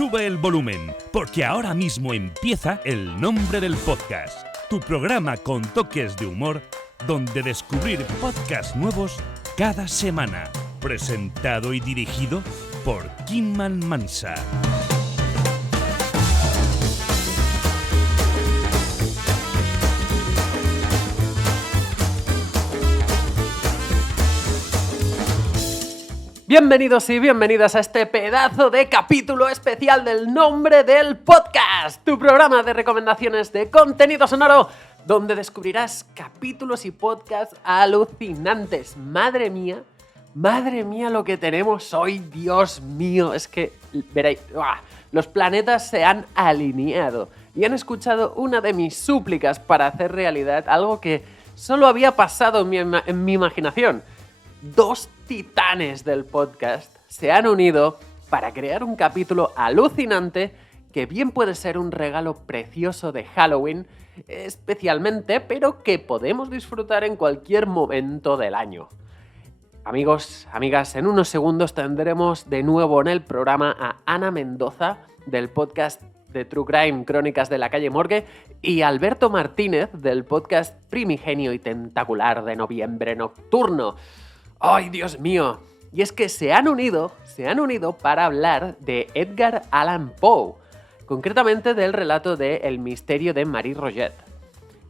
sube el volumen, porque ahora mismo empieza El Nombre del Podcast, tu programa con toques de humor, donde descubrir podcasts nuevos cada semana. Presentado y dirigido por Kimman Mansa. Bienvenidos y bienvenidas a este pedazo de capítulo especial del Nombre del Podcast, tu programa de recomendaciones de contenido sonoro, donde descubrirás capítulos y podcasts alucinantes. Madre mía lo que tenemos hoy, Dios mío, es que veréis, los planetas se han alineado y han escuchado una de mis súplicas para hacer realidad algo que solo había pasado en mi imaginación. Dos titanes del podcast se han unido para crear un capítulo alucinante que bien puede ser un regalo precioso de Halloween, especialmente, pero que podemos disfrutar en cualquier momento del año. Amigos, amigas, en unos segundos tendremos de nuevo en el programa a Ana Mendoza del podcast de True Crime Crónicas de la Calle Morgue y Alberto Martínez del podcast Primigenio y Tentacular de Noviembre Nocturno. ¡Ay, Dios mío! Y es que se han unido para hablar de Edgar Allan Poe, concretamente del relato de El misterio de Marie Roget,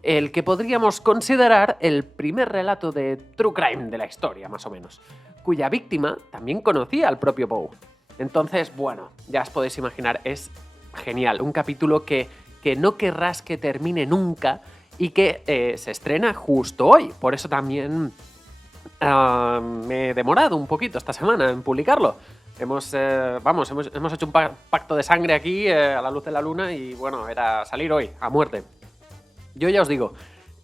el que podríamos considerar el primer relato de True Crime de la historia, más o menos, cuya víctima también conocía al propio Poe. Entonces, bueno, ya os podéis imaginar, es genial, un capítulo que no querrás que termine nunca y que se estrena justo hoy, por eso también... me he demorado un poquito esta semana en publicarlo. Hemos hecho un pacto de sangre aquí a la luz de la luna y bueno, era salir hoy, a muerte. Yo ya os digo,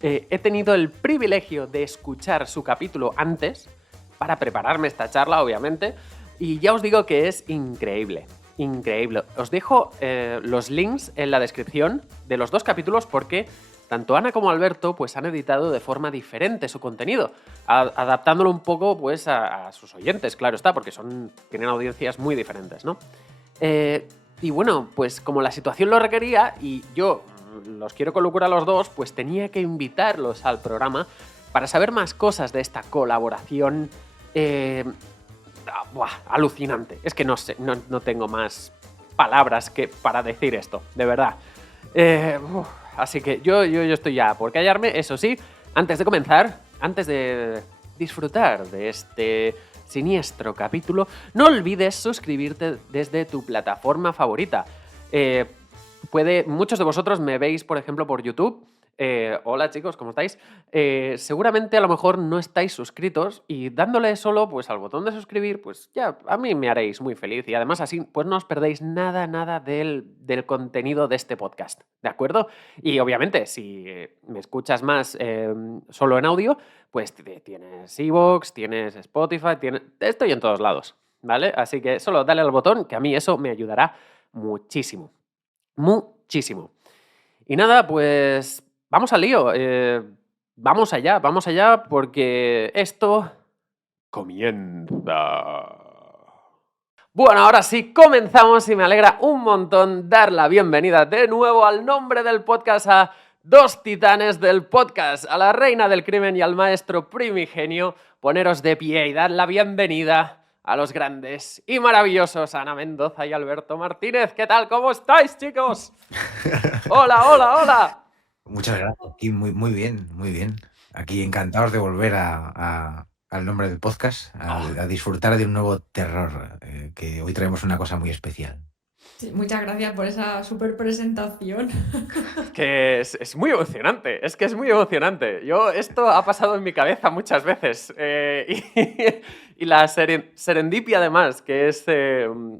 he tenido el privilegio de escuchar su capítulo antes para prepararme esta charla, obviamente, y ya os digo que es increíble. Increíble. Os dejo los links en la descripción de los dos capítulos porque... tanto Ana como Alberto pues, han editado de forma diferente su contenido, adaptándolo un poco pues, a sus oyentes, claro está, porque tienen audiencias muy diferentes, ¿no? Y bueno, pues como la situación lo requería y yo los quiero con locura a los dos, pues tenía que invitarlos al programa para saber más cosas de esta colaboración alucinante. Es que no sé, no tengo más palabras para decir esto, de verdad. Así que yo estoy ya por callarme, eso sí, antes de comenzar, antes de disfrutar de este siniestro capítulo, no olvides suscribirte desde tu plataforma favorita. Muchos de vosotros me veis, por ejemplo, por YouTube. Hola chicos, ¿cómo estáis? Seguramente a lo mejor no estáis suscritos y dándole solo pues, al botón de suscribir, pues ya a mí me haréis muy feliz y además así pues no os perdéis nada del contenido de este podcast, ¿de acuerdo? Y obviamente si me escuchas más solo en audio, pues tienes iVoox, tienes Spotify, estoy en todos lados, ¿vale? Así que solo dale al botón que a mí eso me ayudará muchísimo, muchísimo. Y nada, pues... vamos al lío, vamos allá porque esto comienza. Bueno, ahora sí, comenzamos y me alegra un montón dar la bienvenida de nuevo al Nombre del Podcast a dos titanes del podcast, a la reina del crimen y al maestro Primigenio. Poneros de pie y dar la bienvenida a los grandes y maravillosos Ana Mendoza y Alberto Martínez. ¿Qué tal? ¿Cómo estáis, chicos? Hola. Muchas gracias, Kim. Muy bien, muy bien. Aquí encantados de volver al Nombre del Podcast, a disfrutar de un nuevo terror, que hoy traemos una cosa muy especial. Sí, muchas gracias por esa súper presentación. Que es muy emocionante, es que es muy emocionante. Esto ha pasado en mi cabeza muchas veces. Y la serendipia además, que es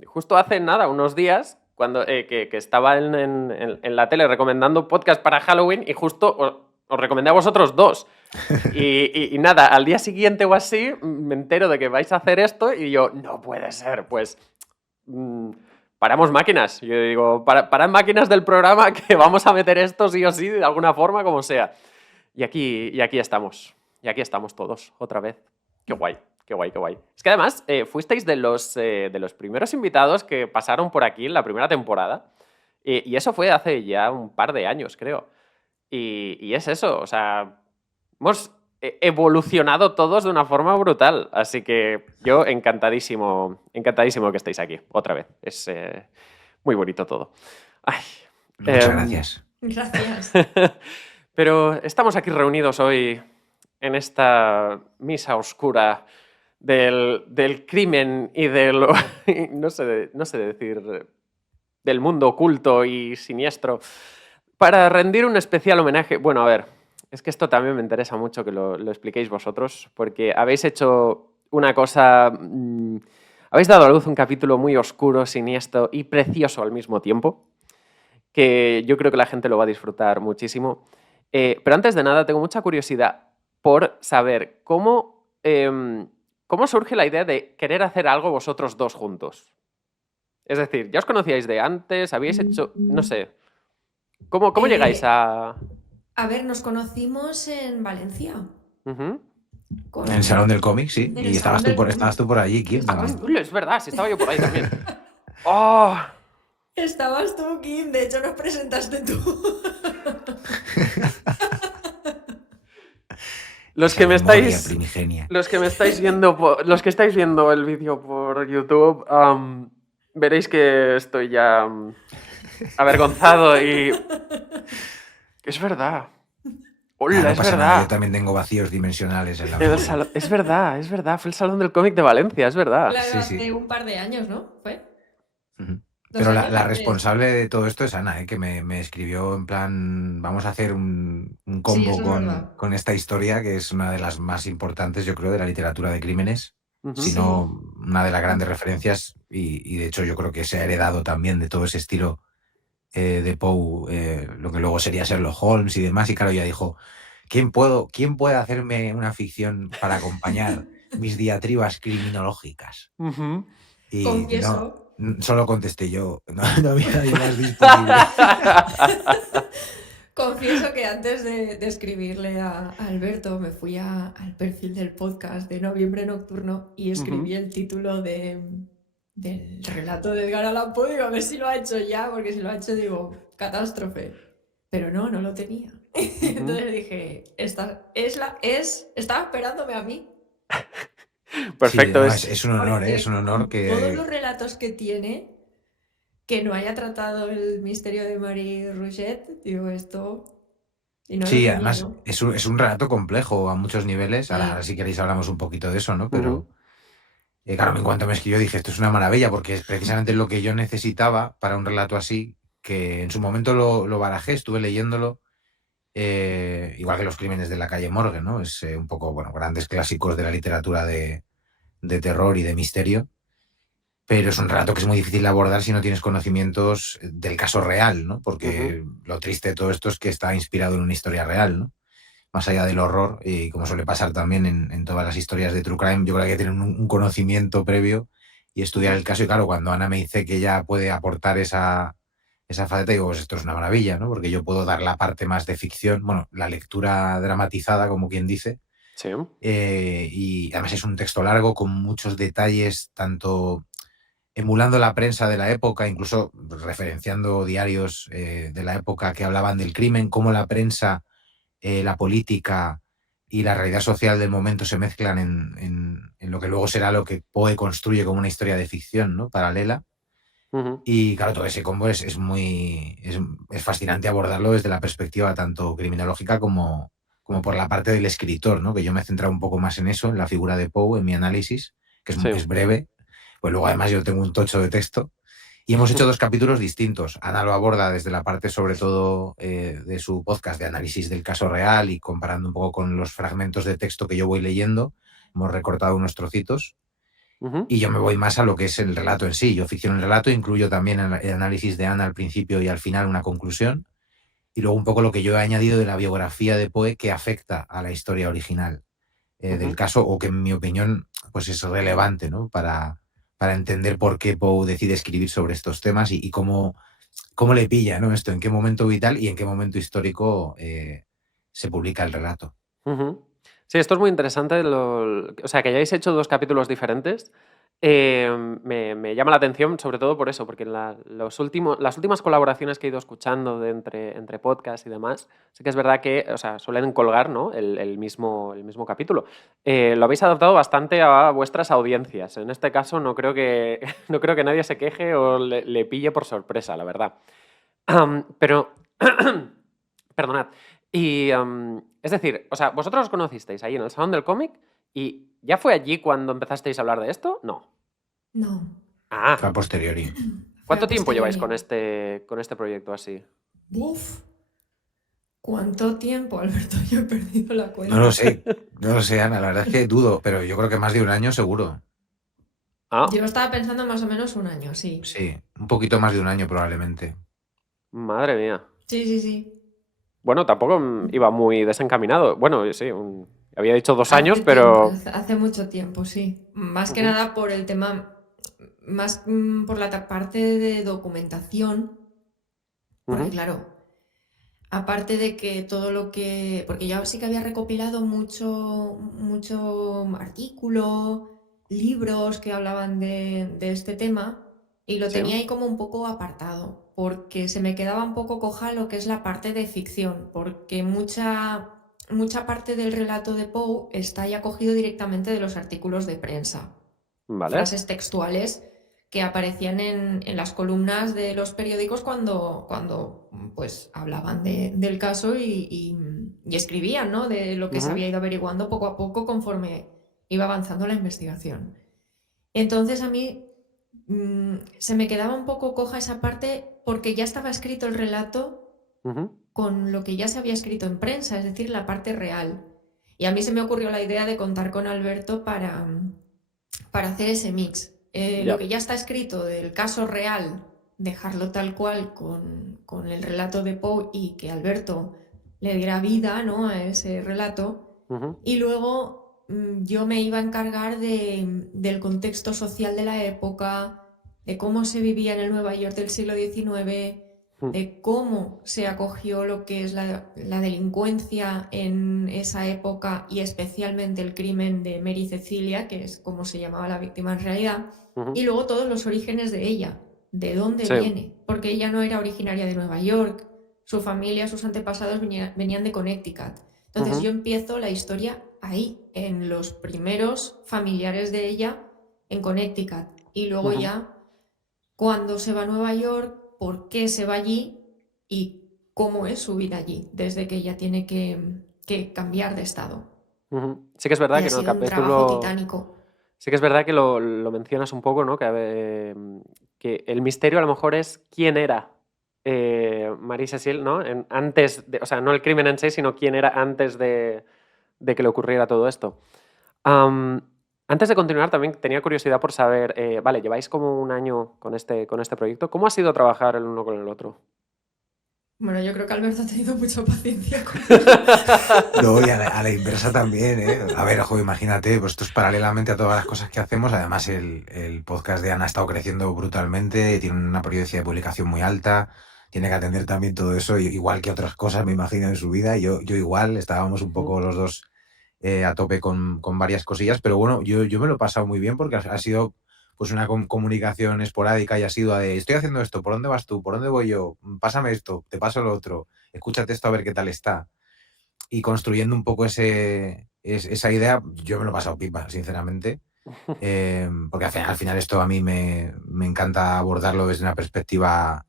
justo hace nada, unos días... cuando que estaba en la tele recomendando podcast para Halloween y justo os recomendé a vosotros dos. Y nada, al día siguiente o así me entero de que vais a hacer esto y yo, no puede ser, pues paramos máquinas. Yo digo, parad máquinas del programa que vamos a meter esto sí o sí, de alguna forma, como sea. Y aquí estamos. Y aquí estamos todos, otra vez. Qué guay. Qué guay, qué guay. Es que además fuisteis de los primeros invitados que pasaron por aquí en la primera temporada. Y eso fue hace ya un par de años, creo. Y es eso, o sea, hemos evolucionado todos de una forma brutal. Así que yo encantadísimo que estéis aquí, otra vez. Es muy bonito todo. Ay, Muchas gracias. Gracias. Pero estamos aquí reunidos hoy en esta misa oscura del crimen y del, no sé decir, del mundo oculto y siniestro, para rendir un especial homenaje. Bueno, a ver, es que esto también me interesa mucho que lo expliquéis vosotros, porque habéis hecho una cosa, habéis dado a luz un capítulo muy oscuro, siniestro y precioso al mismo tiempo, que yo creo que la gente lo va a disfrutar muchísimo. Pero antes de nada, tengo mucha curiosidad por saber cómo surge la idea de querer hacer algo vosotros dos juntos. Es decir, ¿ya os conocíais de antes? ¿Habíais hecho...? No sé. ¿Cómo llegáis a...? A ver, nos conocimos en Valencia. Ujú. En el Salón del Cómic, sí. En Y el estabas Salón del estabas tú por allí, Kim. Es verdad, sí estaba yo por ahí también. ¡Oh! Estabas tú, Kim, de hecho nos presentaste tú. Los que Esa me memoria estáis... primigenia. Los que estáis viendo el vídeo por YouTube, veréis que estoy ya avergonzado y... Es verdad. Hola, No es pasa nada, yo verdad. también tengo vacíos dimensionales en la memoria. Es verdad. Fue el Salón del Cómic de Valencia, es verdad. Claro, Sí, hace sí. un par de años, ¿no? ¿Fue? Ujú. 2 Pero años la o 3. responsable de todo esto es Ana, que me escribió en plan, vamos a hacer un Sí, combo eso es verdad. con esta historia, que es una de las más importantes, yo creo, de la literatura de crímenes, Ujú. si no una de las grandes referencias, y de hecho yo creo que se ha heredado también de todo ese estilo de Poe, lo que luego sería Sherlock Holmes y demás, y claro, ya dijo, ¿quién puede hacerme una ficción para acompañar mis diatribas criminológicas? Ujú. Y Confieso. solo contesté yo, no había nadie más disponible. Confieso que antes de escribirle a Alberto me fui al perfil del podcast de Noviembre Nocturno y escribí el título del relato de Edgar Allan Poe. Digo, a ver si lo ha hecho ya, porque si lo ha hecho, digo, catástrofe. Pero no lo tenía. Entonces dije, estaba esperándome a mí. Perfecto. Sí, no, es un honor, Porque es un honor todos los que... relatos que tiene, que no haya tratado el misterio de Marie Roget, digo, esto... Y no lo Sí, tenía, además ¿no? es un relato complejo a muchos niveles. Ahora, si queréis, hablamos un poquito de eso, ¿no? Pero, claro, en cuanto me escribió dije, esto es una maravilla, porque es precisamente lo que yo necesitaba para un relato así, que en su momento lo barajé, estuve leyéndolo, igual que Los crímenes de la calle Morgue, ¿no? Es un poco, bueno, grandes clásicos de la literatura de terror y de misterio. Pero es un relato que es muy difícil de abordar si no tienes conocimientos del caso real, ¿no? Porque lo triste de todo esto es que está inspirado en una historia real, ¿no? Más allá del horror, y como suele pasar también en todas las historias de True Crime, yo creo que hay que tener un conocimiento previo y estudiar el caso. Y claro, cuando Ana me dice que ella puede aportar esa faceta, digo, pues esto es una maravilla, ¿no? Porque yo puedo dar la parte más de ficción, bueno, la lectura dramatizada, como quien dice. Sí. Y además es un texto largo con muchos detalles, tanto emulando la prensa de la época, incluso referenciando diarios de la época que hablaban del crimen, cómo la prensa, la política y la realidad social del momento se mezclan en lo que luego será lo que Poe construye como una historia de ficción, ¿no? Paralela. Y claro, todo ese combo es fascinante abordarlo desde la perspectiva tanto criminológica como por la parte del escritor, ¿no? Que yo me he centrado un poco más en eso, en la figura de Poe, en mi análisis, que es breve. Pues luego además yo tengo un tocho de texto y hemos hecho 2 capítulos distintos. Ana lo aborda desde la parte sobre todo de su podcast de análisis del caso real y comparando un poco con los fragmentos de texto que yo voy leyendo. Hemos recortado unos trocitos y yo me voy más a lo que es el relato en sí. Yo ficciono el relato, incluyo también el análisis de Ana al principio y al final una conclusión y luego un poco lo que yo he añadido de la biografía de Poe que afecta a la historia original del caso o que en mi opinión pues es relevante, ¿no? Para entender por qué Poe decide escribir sobre estos temas y cómo le pilla, ¿no? Esto, en qué momento vital y en qué momento histórico se publica el relato. Sí, esto es muy interesante. O sea, que hayáis hecho 2 capítulos diferentes. Me llama la atención, sobre todo por eso, porque las últimas colaboraciones que he ido escuchando entre podcasts y demás, sí que es verdad que, o sea, suelen colgar, ¿no? el mismo capítulo. Lo habéis adaptado bastante a vuestras audiencias. En este caso, no creo que, no creo que nadie se queje o le pille por sorpresa, la verdad. Pero, perdonad. Y, es decir, o sea, vosotros os conocisteis ahí en el Salón del Cómic y ¿ya fue allí cuando empezasteis a hablar de esto? No. No, Fue a Ah, posteriori. fue a ¿cuánto tiempo lleváis posteriori. con este proyecto así? Uf, ¿cuánto tiempo, Alberto? Yo he perdido la No lo cuenta. sé, no lo sé, Ana, la verdad es que dudo, pero yo creo que más de un año seguro. Ah, Yo estaba pensando más o menos un año, sí. Sí, un poquito más de un año probablemente. madre mía. Sí, sí, sí. Bueno, tampoco iba muy desencaminado. Bueno, sí, había dicho 2 años, Hace tiempo, pero... hace mucho tiempo, sí. Más que Ujú, nada por el tema, más por la parte de documentación, porque ujú, claro, aparte de que todo lo que, porque yo sí que había recopilado mucho artículo, libros que hablaban de este tema y lo sí, tenía ahí como un poco apartado, porque se me quedaba un poco coja lo que es la parte de ficción, porque mucha parte del relato de Poe está ya cogido directamente de los artículos de prensa, vale. frases textuales que aparecían en las columnas de los periódicos cuando pues, hablaban del caso y escribían, ¿no? De lo que se Ujú, había ido averiguando poco a poco conforme iba avanzando la investigación. Entonces a mí se me quedaba un poco coja esa parte porque ya estaba escrito el relato ujú, con lo que ya se había escrito en prensa, es decir, la parte real. Y a mí se me ocurrió la idea de contar con Alberto para hacer ese mix. Lo ya. que ya está escrito del caso real, dejarlo tal cual con el relato de Poe y que Alberto le diera vida, ¿no?, a ese relato. Ujú, Y luego yo me iba a encargar del contexto social de la época, de cómo se vivía en el Nueva York del siglo XIX, ujú, de cómo se acogió lo que es la delincuencia en esa época y especialmente el crimen de Mary Cecilia, que es como se llamaba la víctima en realidad, ujú. y luego todos los orígenes de ella, de dónde Sí. viene, porque ella no era originaria de Nueva York, su familia, sus antepasados venían de Connecticut. Entonces yo Ujú, empiezo la historia ahí, en los primeros familiares de ella en Connecticut, y luego ujú, ya cuando se va a Nueva York, por qué se va allí y cómo es su vida allí, desde que ella tiene que cambiar de estado. ujú. Sí que es Y verdad que ha en el sido un trabajo capítulo... titánico. Sí que es verdad que lo mencionas un poco, ¿no? Que el misterio a lo mejor es quién era Marie Cecil, ¿no? Antes de, o sea, no el crimen en sí, sino quién era antes de que le ocurriera todo esto. Am, Antes de continuar, también tenía curiosidad por saber, vale, lleváis como un año con este proyecto. ¿Cómo ha sido trabajar el uno con el otro? Bueno, yo creo que Alberto ha tenido mucha paciencia conmigo. No, y a la inversa también, ¿eh? A ver, ojo, imagínate, pues esto es paralelamente a todas las cosas que hacemos. Además, el podcast de Ana ha estado creciendo brutalmente, tiene una periodicidad de publicación muy alta, tiene que atender también todo eso, igual que otras cosas, me imagino, en su vida. Yo igual, estábamos un Ujú, poco los dos a tope con varias cosillas, pero bueno, yo me lo he pasado muy bien porque ha sido pues una comunicación esporádica y ha sido de, estoy haciendo esto, ¿por dónde vas tú? ¿Por dónde voy yo? Pásame esto, te paso lo otro, escúchate esto a ver qué tal está y construyendo un poco esa idea, yo me lo he pasado pipa, sinceramente, porque al final esto a mí me encanta abordarlo desde una perspectiva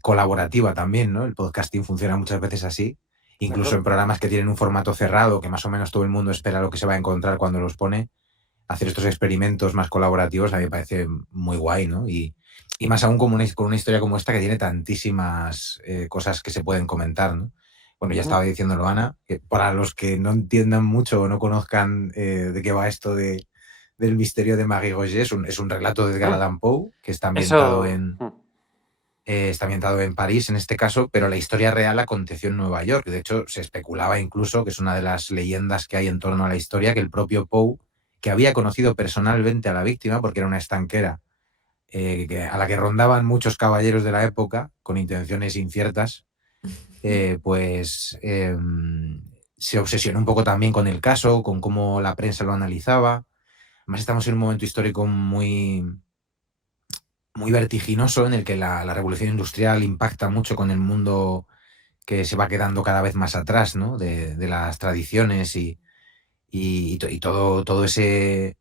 colaborativa también, ¿no? El podcasting funciona muchas veces así, incluso en claro. programas que tienen un formato cerrado, que más o menos todo el mundo espera lo que se va a encontrar cuando los pone, hacer estos experimentos más colaborativos a mí me parece muy guay, ¿no? Y más aún con una historia como esta que tiene tantísimas cosas que se pueden comentar, ¿no? Bueno, ya Ujú, estaba diciéndolo Ana, que para los que no entiendan mucho o no conozcan de qué va esto del misterio de Marie Roger, es un relato de Edgar Allan Poe que Eso... está ambientado en París en este caso, pero la historia real aconteció en Nueva York. De hecho, se especulaba incluso, que es una de las leyendas que hay en torno a la historia, que el propio Poe, que había conocido personalmente a la víctima, porque era una estanquera a la que rondaban muchos caballeros de la época con intenciones inciertas, pues se obsesionó un poco también con el caso, con cómo la prensa lo analizaba. Además estamos en un momento histórico muy, muy vertiginoso en el que la revolución industrial impacta mucho con el mundo que se va quedando cada vez más atrás, ¿no? De las tradiciones y todo ese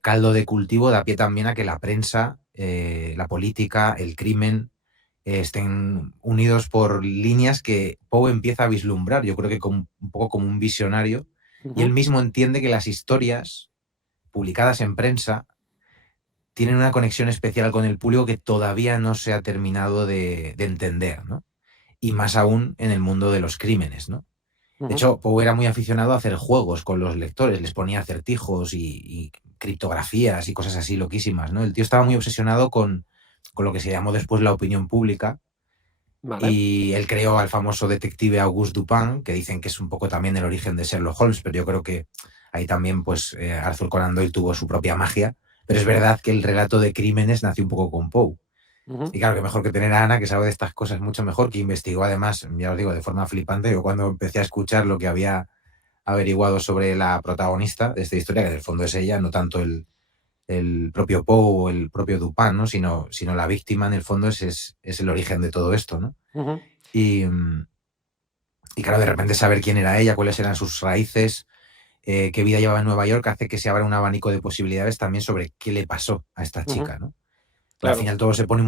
caldo de cultivo da pie también a que la prensa, la política, el crimen estén unidos por líneas que Poe empieza a vislumbrar, yo creo que un poco como un visionario, y él mismo entiende que las historias publicadas en prensa tienen una conexión especial con el público que todavía no se ha terminado de entender, ¿no? Y más aún en el mundo de los crímenes, ¿no? De hecho, Poe era muy aficionado a hacer juegos con los lectores, les ponía acertijos y criptografías y cosas así loquísimas, ¿no? El tío estaba muy obsesionado con lo que se llamó después la opinión pública, Vale. y él creó al famoso detective Auguste Dupin, que dicen que es un poco también el origen de Sherlock Holmes, pero yo creo que ahí también pues Arthur Conan Doyle tuvo su propia magia, pero es verdad que el relato de crímenes nació un poco con Poe. Y claro, que mejor que tener a Ana, que sabe de estas cosas mucho mejor, que investigó además, ya os digo, de forma flipante. Yo cuando empecé a escuchar lo que había averiguado sobre la protagonista de esta historia, que en el fondo es ella, no tanto el propio Poe o el propio Dupin, ¿no? sino la víctima, en el fondo es el origen de todo esto, ¿no? Y claro, de repente saber quién era ella, cuáles eran sus raíces, qué vida llevaba en Nueva York, hace que se abra un abanico de posibilidades también sobre qué le pasó a esta chica, ¿no? Al Claro. final todo se pone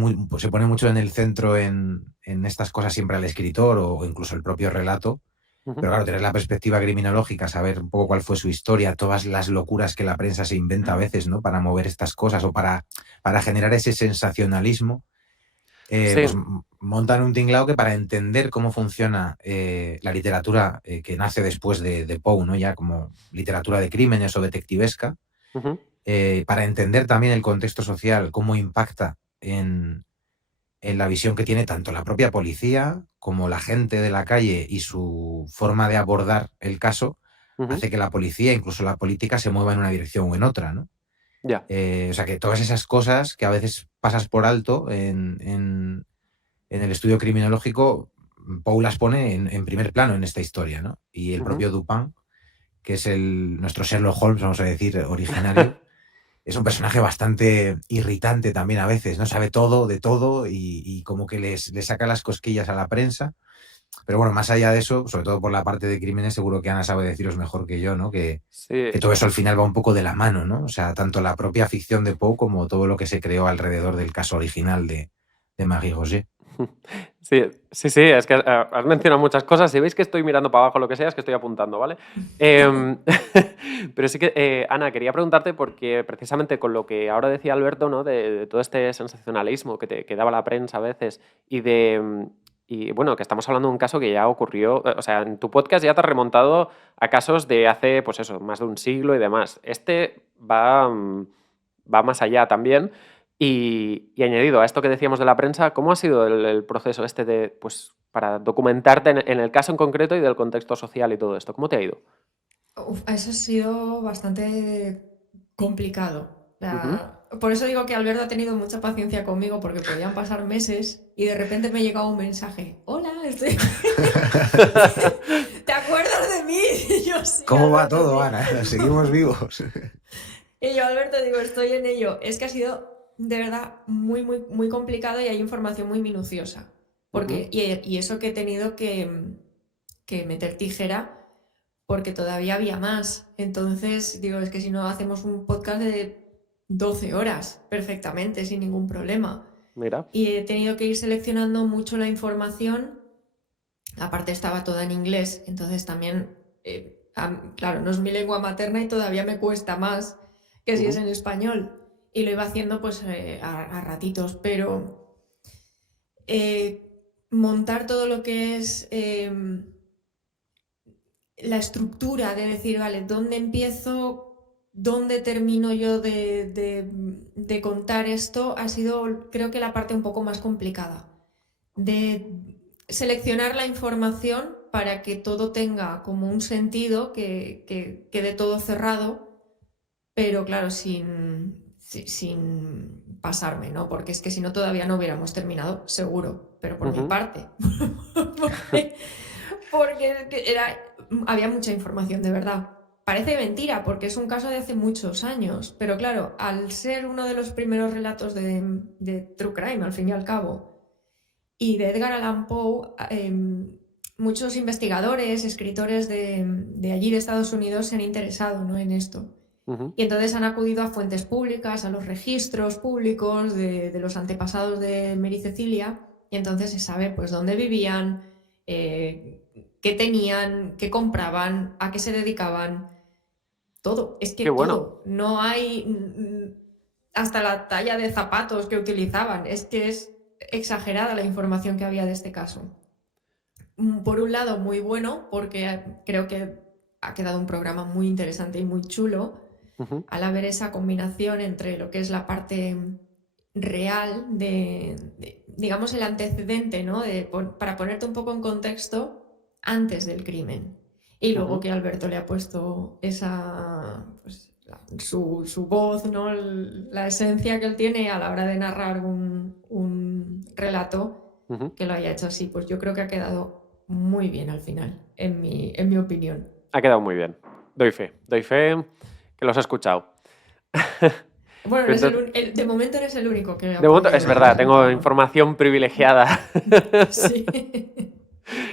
mucho en el centro en estas cosas siempre al escritor o incluso el propio relato. Pero claro, tener la perspectiva criminológica, saber un poco cuál fue su historia, todas las locuras que la prensa se inventa a veces, ¿no? Para mover estas cosas o para generar ese sensacionalismo, Sí. pues montan un tinglao que para entender cómo funciona la literatura que nace después de Poe, ¿no? Ya como literatura de crímenes o detectivesca, para entender también el contexto social, cómo impacta en la visión que tiene tanto la propia policía como la gente de la calle y su forma de abordar el caso, hace que la policía, incluso la política, se mueva en una dirección o en otra, ¿no? Ya. O sea, que todas esas cosas que a veces pasas por alto en el estudio criminológico, Poe las pone en primer plano en esta historia, ¿no? Y el propio Dupin, que es nuestro Sherlock Holmes, vamos a decir, originario, es un personaje bastante irritante también a veces, ¿no? Sabe todo de todo y como que le saca las cosquillas a la prensa. Pero bueno, más allá de eso, sobre todo por la parte de crímenes, seguro que Ana sabe deciros mejor que yo, ¿no? Que Sí. todo eso al final va un poco de la mano, ¿no? O sea, tanto la propia ficción de Poe como todo lo que se creó alrededor del caso original de Marie Roget. Sí, es que has mencionado muchas cosas. Si veis que estoy mirando para abajo lo que sea, es que estoy apuntando, ¿vale? Pero sí que, Ana, quería preguntarte porque precisamente con lo que ahora decía Alberto, ¿no? De todo este sensacionalismo que daba la prensa a veces y bueno, que estamos hablando de un caso que ya ocurrió, o sea, en tu podcast ya te has remontado a casos de hace, pues eso, más de un siglo y demás. Este va más allá también. Y añadido a esto que decíamos de la prensa, ¿cómo ha sido el proceso este de, pues, para documentarte en el caso en concreto y del contexto social y todo esto? ¿Cómo te ha ido? Eso ha sido bastante complicado. Por eso digo que Alberto ha tenido mucha paciencia conmigo, porque podían pasar meses y de repente me llegaba un mensaje. Hola, estoy... ¿Te acuerdas de mí? Y yo, sí, ¿Cómo va Alberto, todo, sí. Ana? ¿Seguimos vivos? Y yo, Alberto, digo, estoy en ello. Es que ha sido de verdad muy, muy, muy complicado y hay información muy minuciosa. Porque, y eso que he tenido que meter tijera porque todavía había más. Entonces, digo, es que si no hacemos un podcast de 12 horas perfectamente, sin ningún problema. Mira. Y he tenido que ir seleccionando mucho la información. Aparte estaba toda en inglés, entonces también, claro, no es mi lengua materna y todavía me cuesta más que si es en español. Y lo iba haciendo pues a ratitos, pero montar todo lo que es la estructura de decir, vale, ¿dónde empiezo? ¿Dónde termino yo de contar esto? Ha sido, creo que la parte un poco más complicada. De seleccionar la información para que todo tenga como un sentido, que quede todo cerrado, pero claro, sin pasarme, ¿no? Porque es que si no todavía no hubiéramos terminado, seguro, pero por mi parte. porque era había mucha información de verdad. Parece mentira porque es un caso de hace muchos años, pero claro, al ser uno de los primeros relatos de True Crime, al fin y al cabo, y de Edgar Allan Poe, muchos investigadores, escritores de allí de Estados Unidos se han interesado, ¿no?, en esto. Y entonces han acudido a fuentes públicas, a los registros públicos de los antepasados de Mary Cecilia, y entonces se sabe pues dónde vivían, qué tenían, qué compraban, a qué se dedicaban, todo. Es que Qué bueno. todo. No hay hasta la talla de zapatos que utilizaban. Es que es exagerada la información que había de este caso. Por un lado, muy bueno, porque creo que ha quedado un programa muy interesante y muy chulo al haber esa combinación entre lo que es la parte real digamos, el antecedente, ¿no?, para ponerte un poco en contexto antes del crimen. Y luego que Alberto le ha puesto esa, pues, su voz, ¿no?, la esencia que él tiene a la hora de narrar un relato, que lo haya hecho así, pues yo creo que ha quedado muy bien al final, en mi opinión. Ha quedado muy bien. Doy fe que los he escuchado. Bueno, de momento eres el único que... De momento, es verdad, tengo información privilegiada. Sí.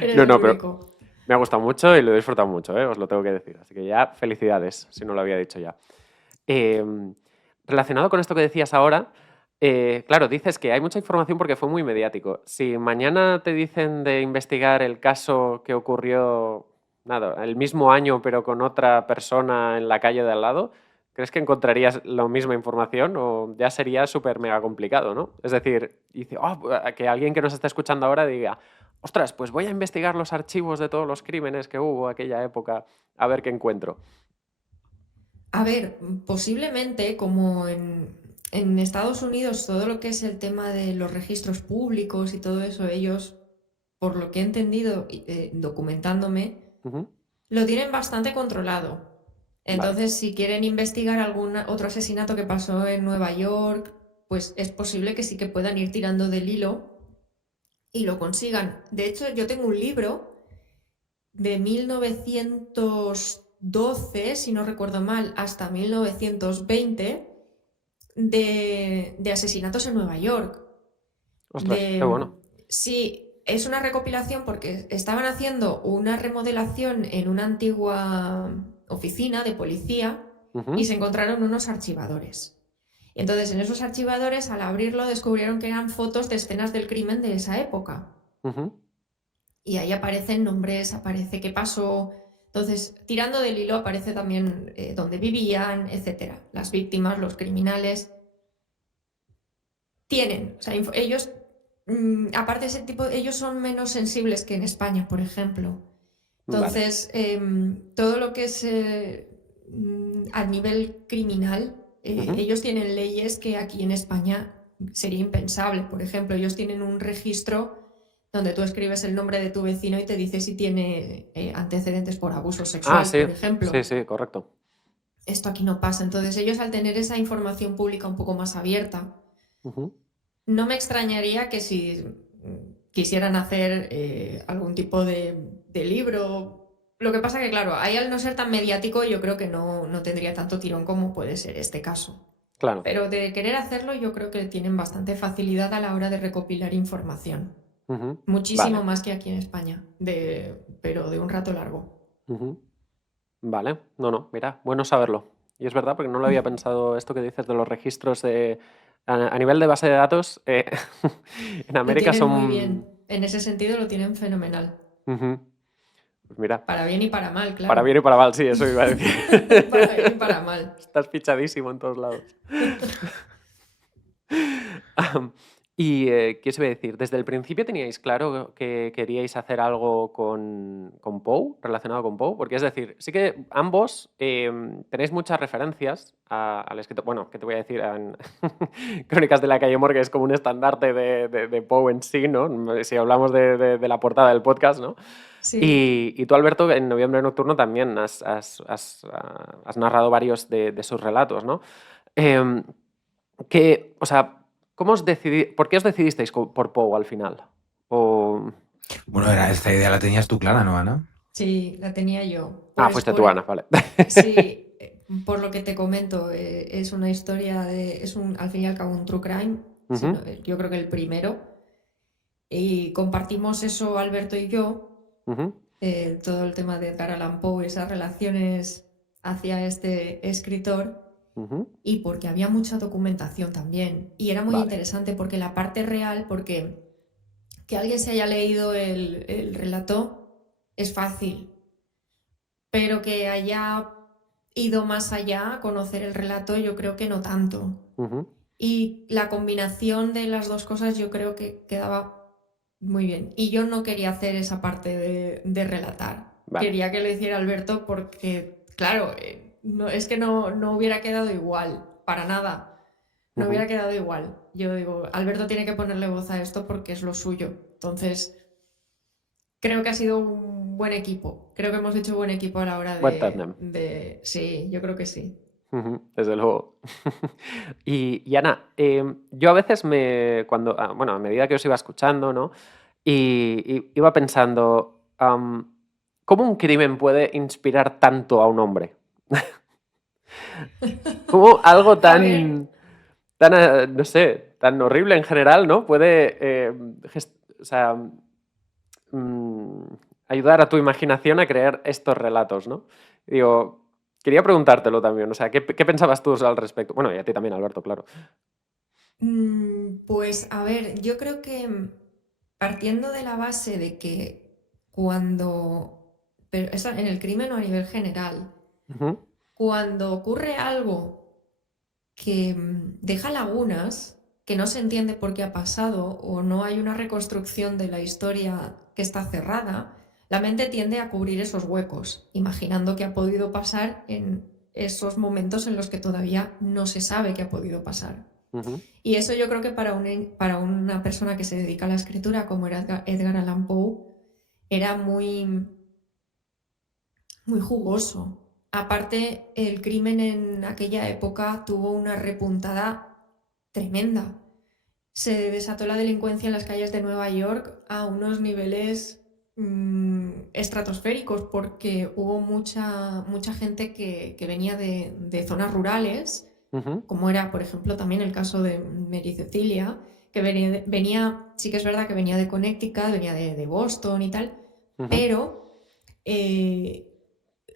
Eres No, el pero único. me ha gustado mucho y lo he disfrutado mucho, os lo tengo que decir. Así que ya, felicidades, si no lo había dicho ya. Relacionado con esto que decías ahora, claro, dices que hay mucha información porque fue muy mediático. Si mañana te dicen de investigar el caso que ocurrió, nada, el mismo año pero con otra persona en la calle de al lado, ¿crees que encontrarías la misma información o ya sería súper mega complicado, ¿no? Es decir, dice, que alguien que nos está escuchando ahora diga, ostras, pues voy a investigar los archivos de todos los crímenes que hubo aquella época a ver qué encuentro. A ver, posiblemente como en Estados Unidos todo lo que es el tema de los registros públicos y todo eso, ellos, por lo que he entendido documentándome, lo tienen bastante controlado. Entonces, si quieren investigar algún otro asesinato que pasó en Nueva York, pues es posible que sí que puedan ir tirando del hilo y lo consigan. De hecho, yo tengo un libro de 1912, si no recuerdo mal, hasta 1920 de asesinatos en Nueva York. Ostras, qué bueno. Sí, es una recopilación porque estaban haciendo una remodelación en una antigua oficina de policía y se encontraron unos archivadores. Y entonces en esos archivadores, al abrirlo, descubrieron que eran fotos de escenas del crimen de esa época. Y ahí aparecen nombres, aparece qué pasó. Entonces, tirando del hilo aparece también dónde vivían, etcétera. Las víctimas, los criminales. Tienen, o sea, ellos, aparte de ese tipo, ellos son menos sensibles que en España, por ejemplo. Entonces, todo lo que es a nivel criminal, ellos tienen leyes que aquí en España sería impensable. Por ejemplo, ellos tienen un registro donde tú escribes el nombre de tu vecino y te dice si tiene antecedentes por abuso sexual, sí. por ejemplo. Sí, correcto. Esto aquí no pasa. Entonces, ellos al tener esa información pública un poco más abierta, no me extrañaría que si quisieran hacer algún tipo de libro. Lo que pasa que, claro, ahí al no ser tan mediático, yo creo que no tendría tanto tirón como puede ser este caso. Claro. Pero de querer hacerlo, yo creo que tienen bastante facilidad a la hora de recopilar información. Muchísimo más que aquí en España, pero de un rato largo. Vale, no, mira, bueno saberlo. Y es verdad, porque no lo había pensado esto que dices de los registros a nivel de base de datos. En América lo tienen son muy bien. En ese sentido lo tienen fenomenal. Pues mira. Para bien y para mal, claro. Para bien y para mal, sí, eso iba a decir. Para bien y para mal. Estás fichadísimo en todos lados. Y ¿qué os iba a decir? ¿Desde el principio teníais claro que queríais hacer algo con Poe, relacionado con Poe? Porque es decir, sí que ambos tenéis muchas referencias al escritor. Bueno, ¿qué te voy a decir? Crónicas de la calle Morgue es como un estandarte de Poe en sí, ¿no? Si hablamos de la portada del podcast, ¿no? Sí. Y tú, Alberto, en Noviembre Nocturno también has narrado varios de sus relatos, ¿no? O sea, ¿por qué os decidisteis por Poe al final? Bueno, esta idea la tenías tú clara, ¿no, Ana? Sí, la tenía yo. Ah, Pues fuiste tú, Ana, vale. sí, por lo que te comento, es una historia al fin y al cabo un true crime, Ujú, yo creo que el primero. Y compartimos eso Alberto y yo, ujú, todo el tema de Edgar Allan Poe, esas relaciones hacia este escritor, ujú. y porque había mucha documentación también. Y era muy Vale. interesante porque la parte real, porque que alguien se haya leído el relato es fácil, pero que haya ido más allá a conocer el relato, yo creo que no tanto. Ujú. Y la combinación de las dos cosas yo creo que quedaba muy bien. Y yo no quería hacer esa parte de relatar. Vale. Quería que lo hiciera Alberto porque, claro, es que no hubiera quedado igual, para nada. No Ujú. hubiera quedado igual. Yo digo, Alberto tiene que ponerle voz a esto porque es lo suyo. Entonces, creo que ha sido un buen equipo. Creo que hemos hecho buen equipo a la hora Buen tándem. Sí, yo creo que sí. Ujú, desde luego. Y Ana, yo a veces bueno, a medida que os iba escuchando, ¿no? Y iba pensando, ¿cómo un crimen puede inspirar tanto a un hombre? ¿Cómo algo A ver, no sé, tan horrible en general, ¿no? Puede, o sea, mm, ayudar a tu imaginación a crear estos relatos, ¿no? Digo, quería preguntártelo también, o sea, ¿qué pensabas tú al respecto? Bueno, y a ti también, Alberto, claro. pues a ver, yo creo que partiendo de la base de que pero eso en el crimen o a nivel general, Ujú, cuando ocurre algo que deja lagunas, que no se entiende por qué ha pasado o no hay una reconstrucción de la historia que está cerrada, la mente tiende a cubrir esos huecos, imaginando qué ha podido pasar en esos momentos en los que todavía no se sabe qué ha podido pasar. ujú, Y eso yo creo que para una persona que se dedica a la escritura, como era Edgar Allan Poe, era muy jugoso. Aparte, el crimen en aquella época tuvo una repuntada tremenda. Se desató la delincuencia en las calles de Nueva York a unos niveles estratosféricos porque hubo mucha gente que venía de zonas rurales, ujú, como era, por ejemplo, también el caso de Mary Cecilia, que sí que es verdad que venía de Connecticut, venía de Boston y tal, ujú. pero eh,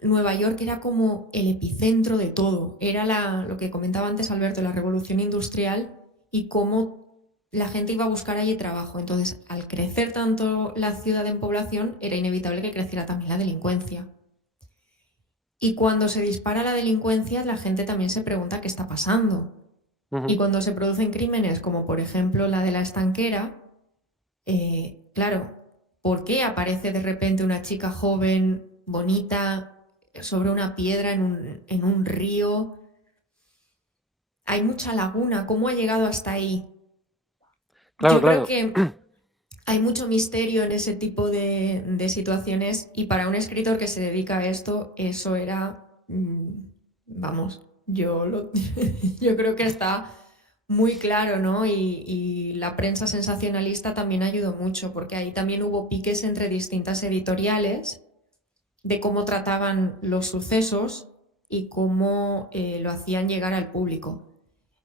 Nueva York era como el epicentro de todo. Era lo que comentaba antes Alberto, la revolución industrial y cómo la gente iba a buscar allí trabajo. Entonces, al crecer tanto la ciudad en población, era inevitable que creciera también la delincuencia. Y cuando se dispara la delincuencia, la gente también se pregunta qué está pasando. Y Ujú. cuando se producen crímenes, como por ejemplo la de la estanquera, claro, ¿por qué aparece de repente una chica joven, bonita, sobre una piedra en un río? Hay mucha laguna. ¿Cómo ha llegado hasta ahí? Claro, Yo creo claro. que hay mucho misterio en ese tipo de situaciones y para un escritor que se dedica a esto, eso era, vamos, yo creo que está muy claro, ¿no? Y la prensa sensacionalista también ayudó mucho, porque ahí también hubo piques entre distintas editoriales de cómo trataban los sucesos y cómo lo hacían llegar al público.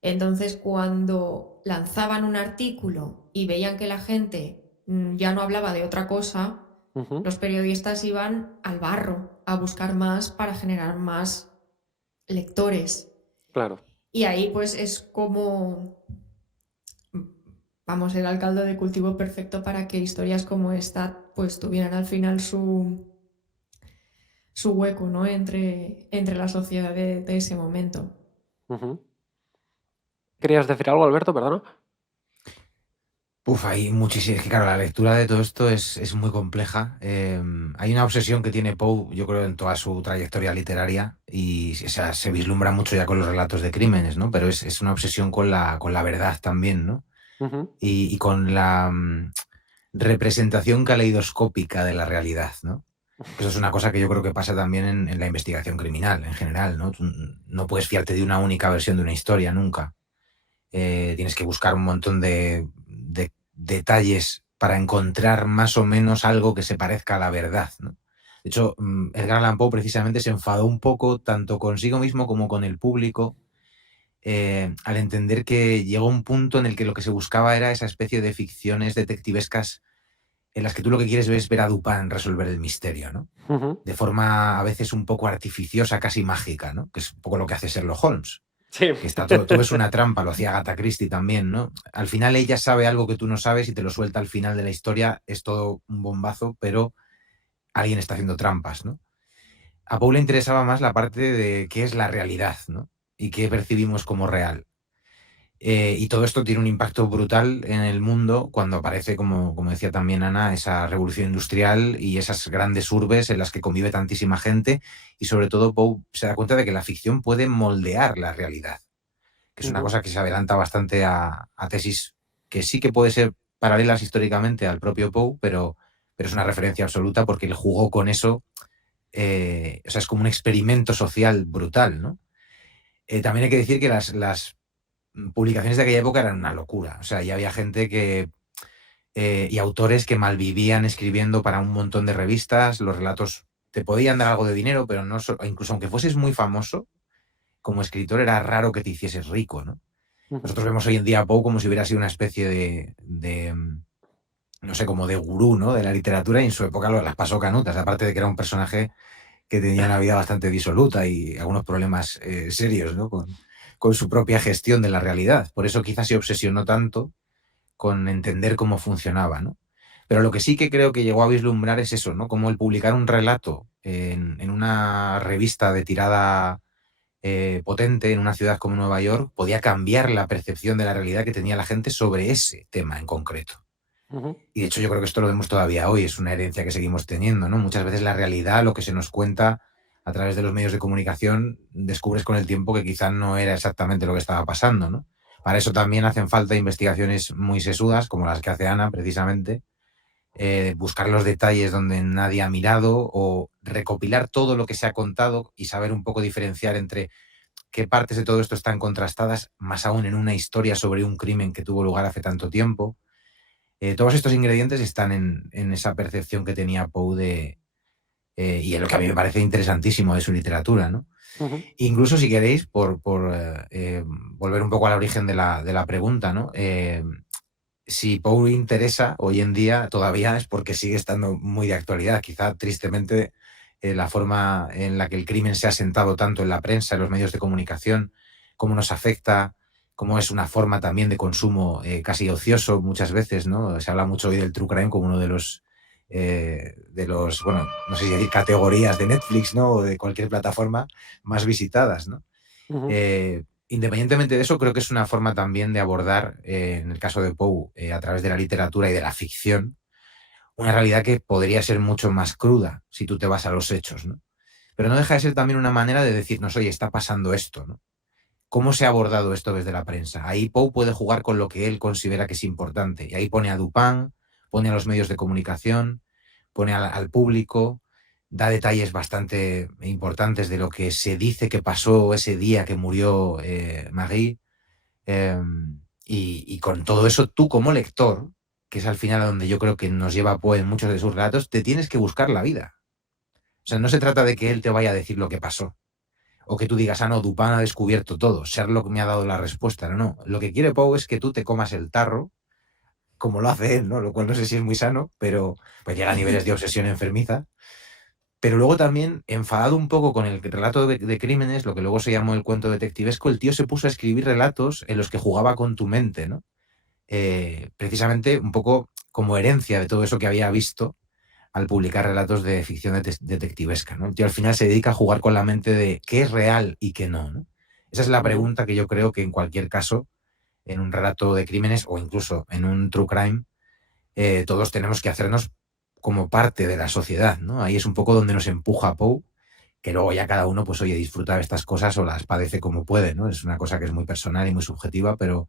Entonces, cuando lanzaban un artículo y veían que la gente ya no hablaba de otra cosa, Ujú. los periodistas iban al barro a buscar más para generar más lectores. Claro. Y ahí pues es como, vamos, era el caldo de cultivo perfecto para que historias como esta pues tuvieran al final su hueco, ¿no? Entre la sociedad de ese momento. Ujú. ¿Querías decir algo, Alberto? Perdona. Uf, hay muchísimo. Es que, claro, la lectura de todo esto es muy compleja. Hay una obsesión que tiene Poe, yo creo, en toda su trayectoria literaria, y o sea, se vislumbra mucho ya con los relatos de crímenes, ¿no? Pero es una obsesión con la verdad también, ¿no? Ujú, Y con la representación caleidoscópica de la realidad, ¿no? Que eso es una cosa que yo creo que pasa también en la investigación criminal en general, ¿no? Tú no puedes fiarte de una única versión de una historia nunca. Tienes que buscar un montón de detalles para encontrar más o menos algo que se parezca a la verdad, ¿no? De hecho, Edgar Allan Poe precisamente se enfadó un poco tanto consigo mismo como con el público al entender que llegó un punto en el que lo que se buscaba era esa especie de ficciones detectivescas en las que tú lo que quieres es ver a Dupin resolver el misterio, ¿no? Ujú. De forma a veces un poco artificiosa, casi mágica, ¿no? Que es un poco lo que hace Sherlock Holmes. Sí. Que está todo es una trampa, lo hacía Agatha Christie también, ¿no? Al final ella sabe algo que tú no sabes y te lo suelta al final de la historia, es todo un bombazo, pero alguien está haciendo trampas, ¿no? A Poe le interesaba más la parte de qué es la realidad, ¿no? Y qué percibimos como real. Y todo esto tiene un impacto brutal en el mundo cuando aparece, como decía también Ana, esa revolución industrial y esas grandes urbes en las que convive tantísima gente y sobre todo Poe se da cuenta de que la ficción puede moldear la realidad, que es una Ujú. cosa que se adelanta bastante a tesis que sí que puede ser paralelas históricamente al propio Poe, pero es una referencia absoluta porque él jugó con eso, o sea, es como un experimento social brutal, ¿no? También hay que decir que las publicaciones de aquella época eran una locura. O sea, ya había gente y autores que malvivían escribiendo para un montón de revistas. Los relatos te podían dar algo de dinero, pero no incluso aunque fueses muy famoso, como escritor era raro que te hicieses rico, ¿no? Ujú. Nosotros vemos hoy en día a Poe como si hubiera sido una especie no sé, como de gurú, ¿no? De la literatura y en su época las pasó canutas, aparte de que era un personaje que tenía una vida bastante disoluta y algunos problemas serios, ¿no? Con su propia gestión de la realidad. Por eso quizás se obsesionó tanto con entender cómo funcionaba, ¿no? Pero lo que sí que creo que llegó a vislumbrar es eso, ¿no? Como el publicar un relato en una revista de tirada potente en una ciudad como Nueva York podía cambiar la percepción de la realidad que tenía la gente sobre ese tema en concreto. Ujú. Y de hecho yo creo que esto lo vemos todavía hoy, es una herencia que seguimos teniendo, ¿no? Muchas veces la realidad, lo que se nos cuenta a través de los medios de comunicación, descubres con el tiempo que quizá no era exactamente lo que estaba pasando, ¿no? Para eso también hacen falta investigaciones muy sesudas, como las que hace Ana, precisamente, buscar los detalles donde nadie ha mirado o recopilar todo lo que se ha contado y saber un poco diferenciar entre qué partes de todo esto están contrastadas, más aún en una historia sobre un crimen que tuvo lugar hace tanto tiempo. Todos estos ingredientes están en esa percepción que tenía Poe y en lo que a mí me parece interesantísimo de su literatura, ¿no? Ujú. Incluso si queréis, por volver un poco al origen de la pregunta, ¿no? Si Poe interesa hoy en día todavía es porque sigue estando muy de actualidad. Quizá tristemente la forma en la que el crimen se ha sentado tanto en la prensa, en los medios de comunicación, cómo nos afecta, cómo es una forma también de consumo casi ocioso muchas veces, ¿no? Se habla mucho hoy del true crime como uno de los, bueno, no sé si decir categorías de Netflix, ¿no? O de cualquier plataforma más visitadas, ¿no? Ujú. Independientemente de eso, creo que es una forma también de abordar, en el caso de Poe, a través de la literatura y de la ficción, una realidad que podría ser mucho más cruda si tú te vas a los hechos, ¿no? Pero no deja de ser también una manera de decirnos, oye, está pasando esto, ¿no? ¿Cómo se ha abordado esto desde la prensa? Ahí Poe puede jugar con lo que él considera que es importante. Y ahí pone a Dupin, pone a los medios de comunicación, pone al público, da detalles bastante importantes de lo que se dice que pasó ese día que murió Marie. Y con todo eso, tú como lector, que es al final a donde yo creo que nos lleva Poe en muchos de sus relatos, te tienes que buscar la vida. O sea, no se trata de que él te vaya a decir lo que pasó. O que tú digas, no, Dupin ha descubierto todo, Sherlock me ha dado la respuesta. No, no. Lo que quiere Poe es que tú te comas el tarro, como lo hace él, ¿no? Lo cual no sé si es muy sano, pero pues llega a niveles de obsesión enfermiza. Pero luego también, enfadado un poco con el relato de crímenes, lo que luego se llamó el cuento detectivesco, el tío se puso a escribir relatos en los que jugaba con tu mente, ¿no? Precisamente un poco como herencia de todo eso que había visto al publicar relatos de ficción detectivesca, ¿no? El tío al final se dedica a jugar con la mente de qué es real y qué no, ¿no? Esa es la Ujú. pregunta que yo creo que en cualquier caso, en un relato de crímenes o incluso en un true crime, todos tenemos que hacernos como parte de la sociedad, ¿no? Ahí es un poco donde nos empuja Poe, que luego ya cada uno, pues oye, disfruta de estas cosas o las padece como puede, ¿no? Es una cosa que es muy personal y muy subjetiva, pero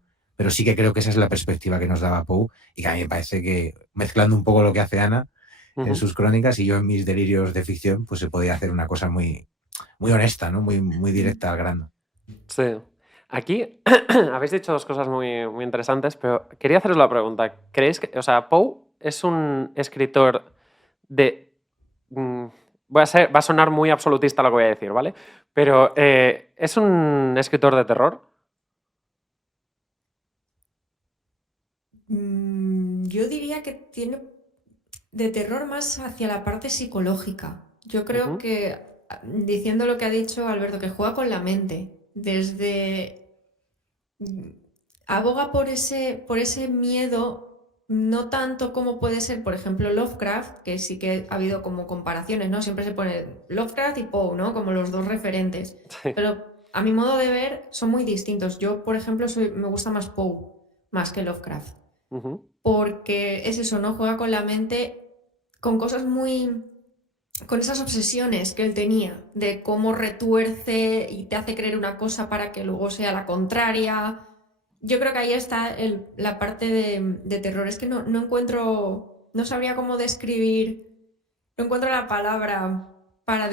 sí que creo que esa es la perspectiva que nos daba Poe y que a mí me parece que, mezclando un poco lo que hace Ana en Ujú. sus crónicas y yo en mis delirios de ficción, pues se podía hacer una cosa muy, muy honesta, ¿no? Muy, muy directa al grano. Sí. Aquí habéis dicho dos cosas muy, muy interesantes, pero quería haceros la pregunta. ¿Creéis que, o sea, Poe es un escritor de, mm, va a sonar muy absolutista lo que voy a decir, ¿vale? Pero ¿es un escritor de terror? Yo diría que tiene de terror más hacia la parte psicológica. Yo creo que, diciendo lo que ha dicho Alberto, que juega con la mente, desde aboga por ese miedo, no tanto como puede ser, por ejemplo, Lovecraft, que sí que ha habido como comparaciones, ¿no? Siempre se pone Lovecraft y Poe, ¿no? Como los dos referentes. Sí. Pero a mi modo de ver son muy distintos. Yo, por ejemplo, me gusta más Poe, más que Lovecraft. Porque es eso, ¿no? Juega con la mente, con cosas con esas obsesiones que él tenía, de cómo retuerce y te hace creer una cosa para que luego sea la contraria. Yo creo que ahí está la parte de terror. Es que no encuentro, no sabría cómo describir, no encuentro la palabra para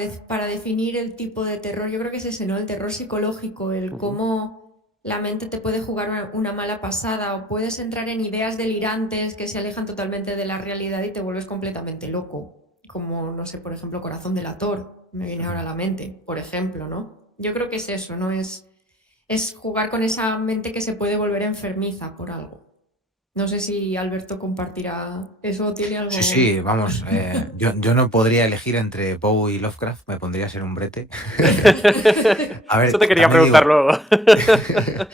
definir el tipo de terror. Yo creo que es ese, ¿no? El terror psicológico, el cómo la mente te puede jugar una mala pasada o puedes entrar en ideas delirantes que se alejan totalmente de la realidad y te vuelves completamente loco. Como, no sé, por ejemplo, Corazón delator, me viene ahora a la mente, por ejemplo, ¿no? Yo creo que es eso, ¿no? Es jugar con esa mente que se puede volver enfermiza por algo. No sé si Alberto compartirá eso o tiene algo... Sí, vamos, yo no podría elegir entre Poe y Lovecraft, me pondría a ser un brete. A ver, Eso te quería también preguntar digo, luego.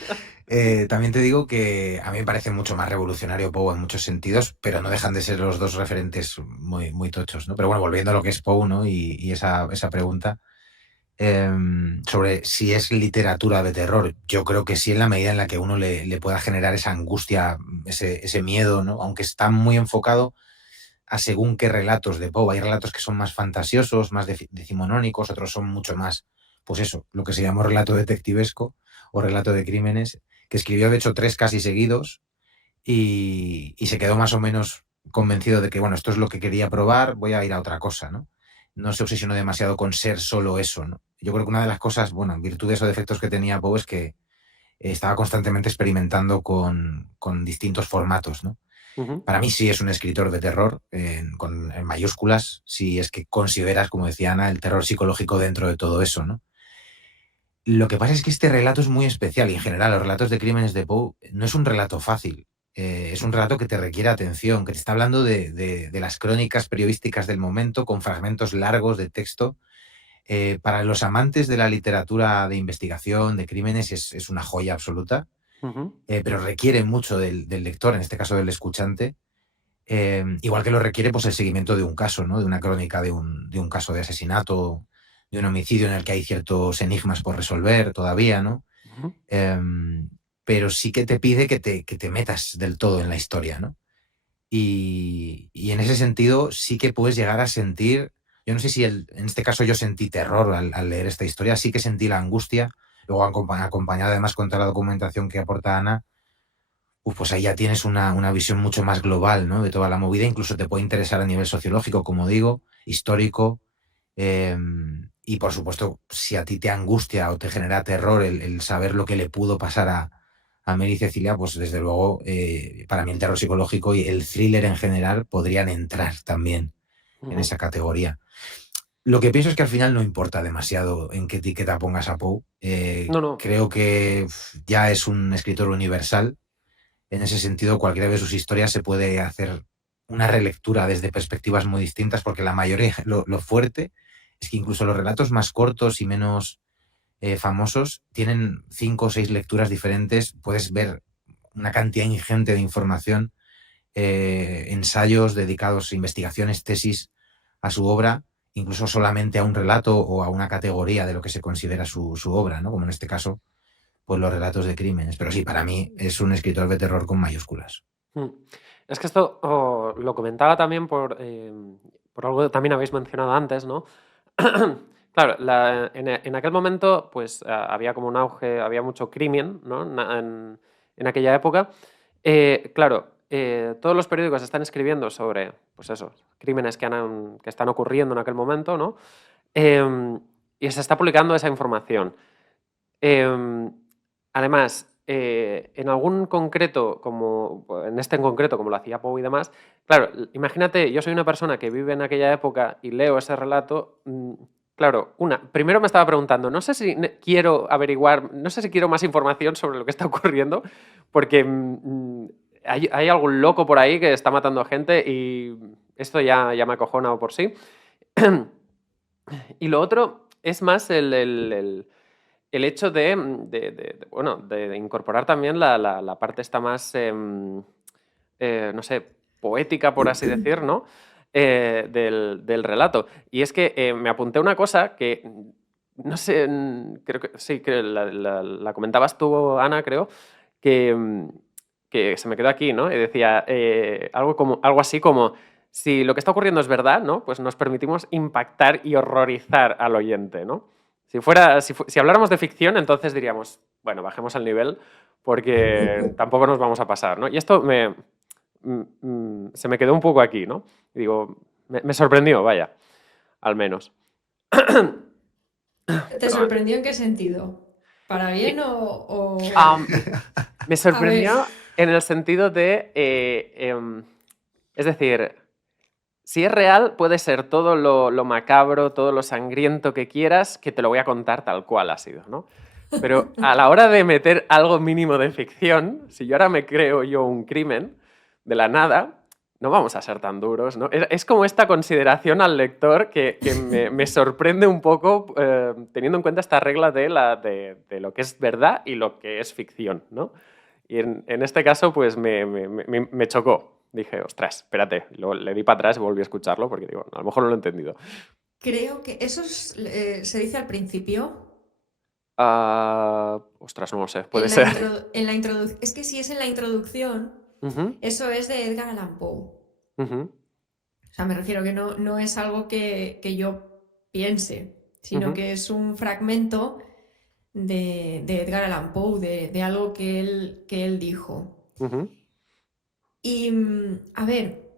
también te digo que a mí me parece mucho más revolucionario Poe en muchos sentidos, pero no dejan de ser los dos referentes muy, muy tochos, ¿no? Pero bueno, volviendo a lo que es Poe, ¿no? Y esa pregunta sobre si es literatura de terror, yo creo que sí, en la medida en la que uno le pueda generar esa angustia, ese miedo, ¿no? Aunque está muy enfocado a según qué relatos de Poe. Hay relatos que son más fantasiosos, más decimonónicos, otros son mucho más, pues eso, lo que se llamó relato detectivesco o relato de crímenes, que escribió de hecho 3 casi seguidos y se quedó más o menos convencido de que, bueno, esto es lo que quería probar, voy a ir a otra cosa, ¿no? No se obsesionó demasiado con ser solo eso, ¿no? Yo creo que una de las cosas, bueno, virtudes o defectos que tenía Poe es que estaba constantemente experimentando con distintos formatos, ¿no? Para mí sí es un escritor de terror, en mayúsculas, si es que consideras, como decía Ana, el terror psicológico dentro de todo eso, ¿no? Lo que pasa es que este relato es muy especial y en general los relatos de crímenes de Poe no es un relato fácil. Es un relato que te requiere atención, que te está hablando de las crónicas periodísticas del momento con fragmentos largos de texto. Para los amantes de la literatura de investigación, de crímenes, es una joya absoluta, pero requiere mucho del lector, en este caso del escuchante, igual que lo requiere pues, el seguimiento de un caso, ¿no? De una crónica de un caso de asesinato, de un homicidio en el que hay ciertos enigmas por resolver todavía, ¿no? Pero sí que te pide que te metas del todo en la historia, ¿no? Y en ese sentido sí que puedes llegar a sentir, yo no sé si en este caso yo sentí terror al leer esta historia, sí que sentí la angustia, luego acompañada además con toda la documentación que aporta Ana, pues ahí ya tienes una visión mucho más global, ¿no? De toda la movida, incluso te puede interesar a nivel sociológico, como digo, histórico, y por supuesto, si a ti te angustia o te genera terror el saber lo que le pudo pasar a Mary Cecilia, pues desde luego, para mí el terror psicológico y el thriller en general podrían entrar también en esa categoría. Lo que pienso es que al final no importa demasiado en qué etiqueta pongas a Poe. No. Creo que ya es un escritor universal. En ese sentido, cualquiera de sus historias se puede hacer una relectura desde perspectivas muy distintas, porque la mayoría, lo fuerte, es que incluso los relatos más cortos y menos famosos tienen 5 o 6 lecturas diferentes. Puedes ver una cantidad ingente de información, ensayos dedicados, investigaciones, tesis a su obra, incluso solamente a un relato o a una categoría de lo que se considera su obra, ¿no? Como en este caso, pues los relatos de crímenes. Pero sí, para mí es un escritor de terror con mayúsculas. Es que esto lo comentaba también por algo que también habéis mencionado antes, ¿no? Claro, en aquel momento pues había como un auge, había mucho crimen, ¿no? En aquella época. Claro, todos los periódicos están escribiendo sobre, pues eso, crímenes que están ocurriendo en aquel momento, ¿no? Y se está publicando esa información. Además, en algún concreto, como en este en concreto, como lo hacía Poe y demás, claro, imagínate, yo soy una persona que vive en aquella época y leo ese relato. Claro, primero me estaba preguntando, no sé si quiero averiguar, no sé si quiero más información sobre lo que está ocurriendo, porque hay algún loco por ahí que está matando a gente y esto ya me acojona por sí. Y lo otro es más el hecho de incorporar también la parte esta más, no sé, poética, por así decir, ¿no? Del relato. Y es que me apunté una cosa que, no sé, creo que sí, que la comentabas tú, Ana, creo, que se me quedó aquí, ¿no? Y decía algo así como, si lo que está ocurriendo es verdad, ¿no? Pues nos permitimos impactar y horrorizar al oyente, ¿no? Si habláramos de ficción, entonces diríamos, bueno, bajemos al nivel porque tampoco nos vamos a pasar, ¿no? Y esto se me quedó un poco aquí, ¿no? Y digo, me sorprendió, vaya, al menos. ¿Te sorprendió en qué sentido? ¿Para bien o...? Me sorprendió en el sentido de... es decir, si es real, puede ser todo lo macabro, todo lo sangriento que quieras, que te lo voy a contar tal cual ha sido, ¿no? Pero a la hora de meter algo mínimo de ficción, si yo ahora me creo yo un crimen de la nada, no vamos a ser tan duros, ¿no? Es como esta consideración al lector que me sorprende un poco teniendo en cuenta esta regla de lo que es verdad y lo que es ficción, ¿no? Y en este caso, pues me chocó. Dije, ostras, espérate. Y luego le di para atrás y volví a escucharlo porque digo, a lo mejor no lo he entendido. Creo que eso se dice al principio. Ostras, no lo sé, puede ser. Es que si es en la introducción, eso es de Edgar Allan Poe. O sea, me refiero que no es algo que yo piense, sino que es un fragmento de Edgar Allan Poe, de algo que él dijo. Y, a ver,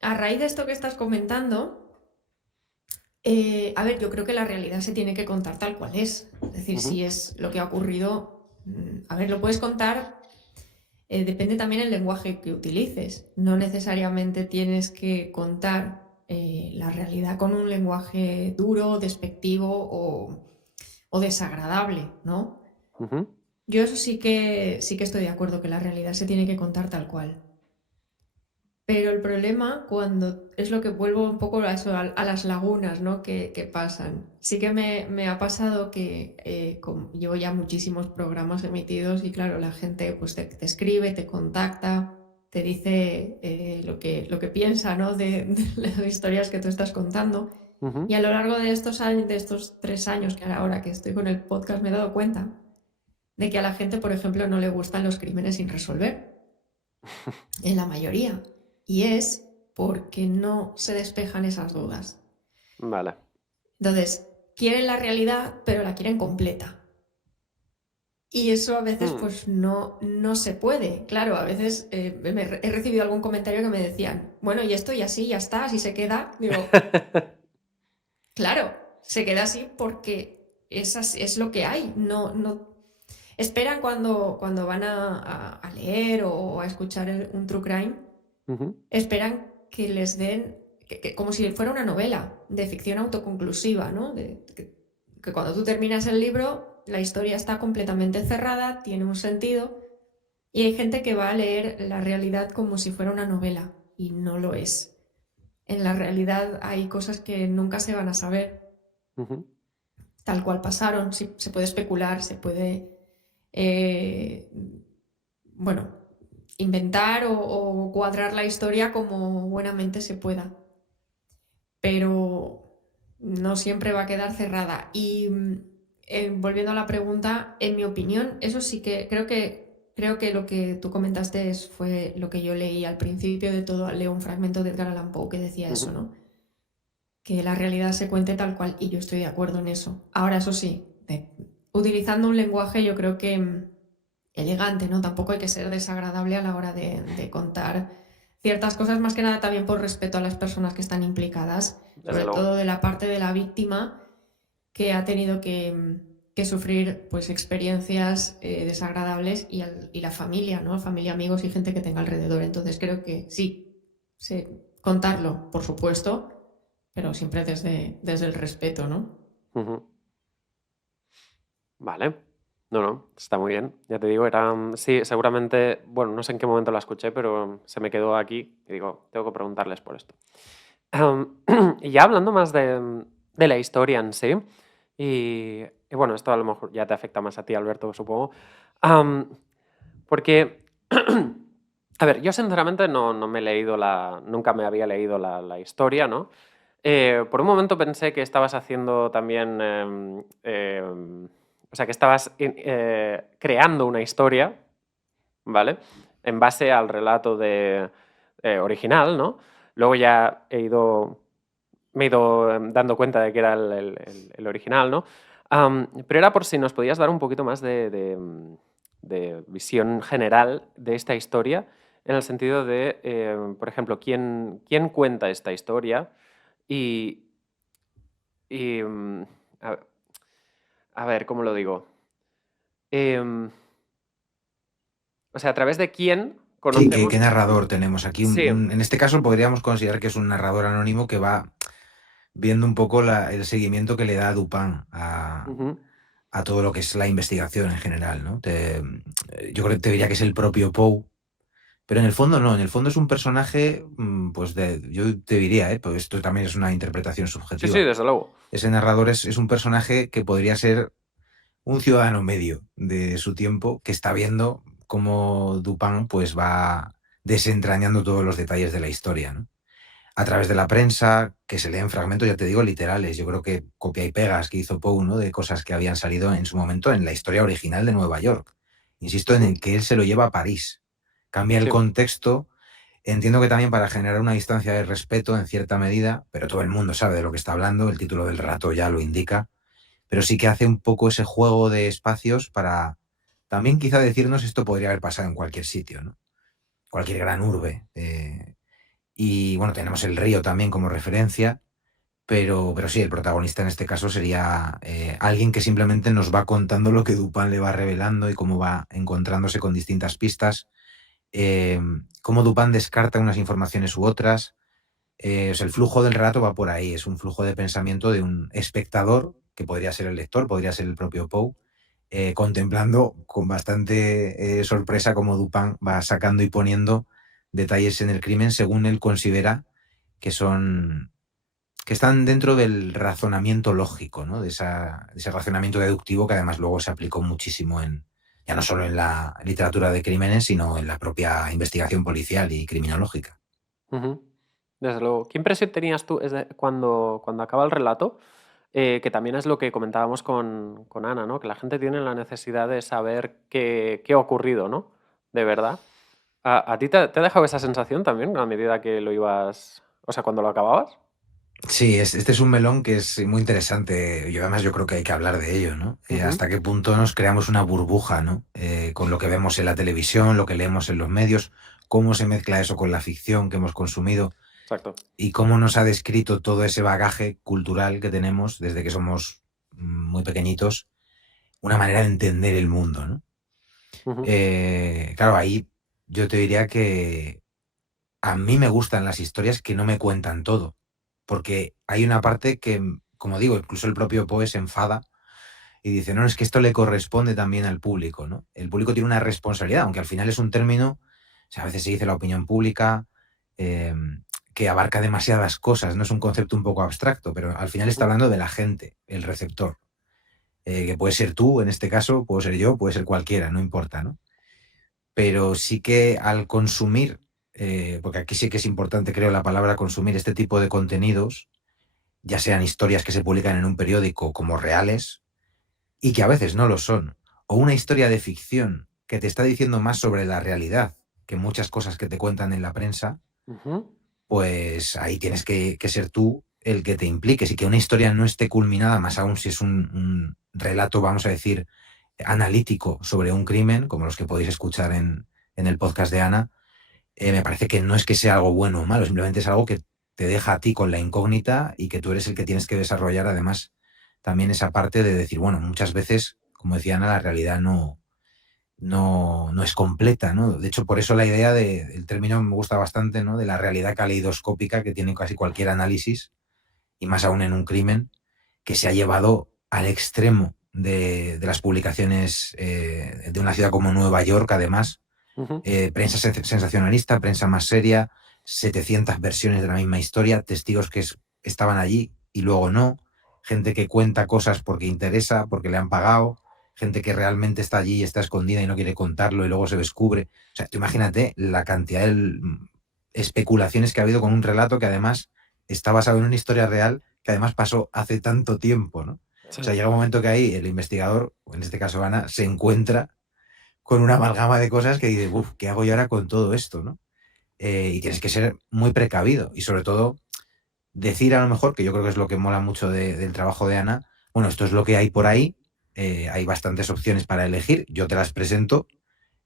a raíz de esto que estás comentando, a ver, yo creo que la realidad se tiene que contar tal cual es. Es decir, si es lo que ha ocurrido, a ver, lo puedes contar, depende también el lenguaje que utilices. No necesariamente tienes que contar la realidad con un lenguaje duro, despectivo o desagradable, ¿no? Yo eso sí que estoy de acuerdo, que la realidad se tiene que contar tal cual. Pero el problema es lo que vuelvo un poco a las lagunas, ¿no? que pasan. Sí que me ha pasado que llevo ya muchísimos programas emitidos y claro, la gente pues te escribe, te contacta, te dice lo que piensa, ¿no? de las historias que tú estás contando. Y a lo largo de estos años, de estos 3 años que ahora que estoy con el podcast, me he dado cuenta de que a la gente, por ejemplo, no le gustan los crímenes sin resolver. En la mayoría. Y es porque no se despejan esas dudas. Vale. Entonces, quieren la realidad, pero la quieren completa. Y eso a veces pues no se puede. Claro, a veces he recibido algún comentario que me decían, bueno, y esto y así, ya está, así se queda. Digo, claro, se queda así porque es lo que hay. No esperan cuando van a leer o a escuchar un true crime, esperan que les den, como si fuera una novela de ficción autoconclusiva, ¿no? Que cuando tú terminas el libro, la historia está completamente cerrada, tiene un sentido, y hay gente que va a leer la realidad como si fuera una novela, y no lo es. En la realidad hay cosas que nunca se van a saber, tal cual pasaron. Se puede especular, se puede inventar o cuadrar la historia como buenamente se pueda, pero no siempre va a quedar cerrada. Y volviendo a la pregunta, en mi opinión, eso sí que creo que lo que tú comentaste fue lo que yo leí al principio de todo. Leo un fragmento de Edgar Allan Poe que decía eso, ¿no? Que la realidad se cuente tal cual, y yo estoy de acuerdo en eso. Ahora, eso sí, utilizando un lenguaje, yo creo que elegante, ¿no? Tampoco hay que ser desagradable a la hora de contar ciertas cosas, más que nada también por respeto a las personas que están implicadas, sobre todo de la parte de la víctima, que ha tenido que que sufrir pues experiencias desagradables y la familia, ¿no? Familia, amigos y gente que tenga alrededor. Entonces creo que sí, contarlo, por supuesto, pero siempre desde el respeto, ¿no? Ujú. Vale. No, está muy bien. Ya te digo, sí, seguramente, bueno, no sé en qué momento la escuché, pero se me quedó aquí y digo, tengo que preguntarles por esto. Y ya hablando más de la historia en sí, y bueno, esto a lo mejor ya te afecta más a ti, Alberto, supongo, porque, a ver, yo sinceramente no me he leído nunca me había leído la historia, ¿no? Por un momento pensé que estabas haciendo también, o sea, que estabas creando una historia, ¿vale? En base al relato original, ¿no? Luego ya me he ido dando cuenta de que era el original, ¿no? Pero era por si nos podías dar un poquito más de visión general de esta historia, en el sentido de, por ejemplo, quién cuenta esta historia y, y, a, a ver, ¿cómo lo digo? Em, o sea, a través de quién Sí, conocemos... ¿qué narrador tenemos aquí? Sí. En este caso podríamos considerar que es un narrador anónimo que va viendo un poco el seguimiento que le da Dupin Ujú. a todo lo que es la investigación en general, ¿no? Yo creo que te diría que es el propio Poe, pero en el fondo no, en el fondo es un personaje, pues yo te diría, pues esto también es una interpretación Sí, subjetiva. desde luego. Ese narrador es un personaje que podría ser un ciudadano medio de su tiempo que está viendo cómo Dupin pues va desentrañando todos los detalles de la historia, ¿no? A través de la prensa, que se leen fragmentos, ya te digo, literales. Yo creo que copia y pegas que hizo Poe, ¿no? De cosas que habían salido en su momento en la historia original de Nueva York. Insisto en Ujú. el que él se lo lleva a París. Cambia el Sí. contexto. Entiendo que también para generar una distancia de respeto en cierta medida, pero todo el mundo sabe de lo que está hablando, el título del relato ya lo indica, pero sí que hace un poco ese juego de espacios para también quizá decirnos esto podría haber pasado en cualquier sitio, ¿no? Cualquier gran urbe. Y bueno, tenemos el río también como referencia, pero sí, el protagonista en este caso sería alguien que simplemente nos va contando lo que Dupin le va revelando y cómo va encontrándose con distintas pistas, eh, cómo Dupin descarta unas informaciones u otras. O sea, el flujo del relato va por ahí, es un flujo de pensamiento de un espectador, que podría ser el lector, podría ser el propio Poe, contemplando con bastante sorpresa cómo Dupin va sacando y poniendo detalles en el crimen según él considera que son que están dentro del razonamiento lógico, ¿no? De ese razonamiento deductivo que además luego se aplicó muchísimo ya no solo en la literatura de crímenes, sino en la propia investigación policial y criminológica. Ujú. Desde luego. ¿Qué impresión tenías tú cuando acaba el relato? Que también es lo que comentábamos con Ana, ¿no? Que la gente tiene la necesidad de saber qué ha ocurrido, ¿no? De verdad. ¿A ti te ha dejado esa sensación también a medida que lo ibas... O sea, cuando lo acababas? Sí, este es un melón que es muy interesante. Yo además yo creo que hay que hablar de ello, ¿no? Ujú. Hasta qué punto nos creamos una burbuja, ¿no? Con lo que vemos en la televisión, lo que leemos en los medios, cómo se mezcla eso con la ficción que hemos consumido Exacto. y cómo nos ha descrito todo ese bagaje cultural que tenemos desde que somos muy pequeñitos, una manera de entender el mundo, ¿no? Ujú. Claro, ahí yo te diría que a mí me gustan las historias que no me cuentan todo, porque hay una parte que, como digo, incluso el propio Poe se enfada y dice, no, es que esto le corresponde también al público, ¿no? El público tiene una responsabilidad, aunque al final es un término, o sea, a veces se dice la opinión pública, eh, que abarca demasiadas cosas, no es un concepto un poco abstracto, pero al final está Ujú. hablando de la gente, el receptor, que puede ser tú en este caso, puedo ser yo, puede ser cualquiera, no importa, ¿no? Pero sí que al consumir, porque aquí sí que es importante, creo, la palabra consumir este tipo de contenidos, ya sean historias que se publican en un periódico como reales y que a veces no lo son, o una historia de ficción que te está diciendo más sobre la realidad que muchas cosas que te cuentan en la prensa, Ujú. pues ahí tienes que ser tú el que te impliques y que una historia no esté culminada, más aún si es un relato, vamos a decir, analítico sobre un crimen, como los que podéis escuchar en el podcast de Ana, me parece que no es que sea algo bueno o malo, simplemente es algo que te deja a ti con la incógnita y que tú eres el que tienes que desarrollar además también esa parte de decir, bueno, muchas veces, como decía Ana, la realidad no es completa, ¿no? De hecho, por eso la idea el término me gusta bastante, ¿no? De la realidad caleidoscópica que tiene casi cualquier análisis, y más aún en un crimen, que se ha llevado al extremo de las publicaciones de una ciudad como Nueva York, además. Prensa sensacionalista, prensa más seria, 700 versiones de la misma historia, testigos que estaban allí y luego no, gente que cuenta cosas porque interesa, porque le han pagado, gente que realmente está allí y está escondida y no quiere contarlo y luego se descubre. O sea, tú imagínate la cantidad de especulaciones que ha habido con un relato que además está basado en una historia real que además pasó hace tanto tiempo, ¿no? Sí. O sea, llega un momento que ahí el investigador, o en este caso Ana, se encuentra con una amalgama de cosas que dices, uff, ¿qué hago yo ahora con todo esto, no? Y tienes que ser muy precavido y sobre todo decir a lo mejor, que yo creo que es lo que mola mucho del trabajo de Ana, bueno, esto es lo que hay por ahí, hay bastantes opciones para elegir, yo te las presento,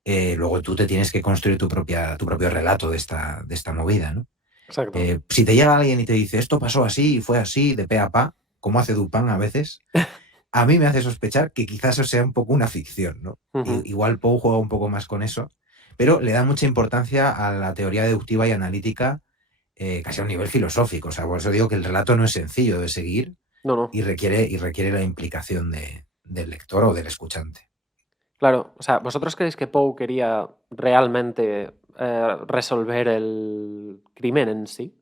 luego tú te tienes que construir tu propio relato de esta movida, ¿no? Exacto. Si te llega alguien y te dice, esto pasó así y fue así, de pe a pa, como hace Dupin a veces, a mí me hace sospechar que quizás eso sea un poco una ficción, ¿no? Igual Poe juega un poco más con eso, pero le da mucha importancia a la teoría deductiva y analítica, casi a un nivel filosófico. O sea, por eso digo que el relato no es sencillo de seguir No. y requiere la implicación del lector o del escuchante. Claro, o sea, ¿vosotros creéis que Poe quería realmente resolver el crimen en sí?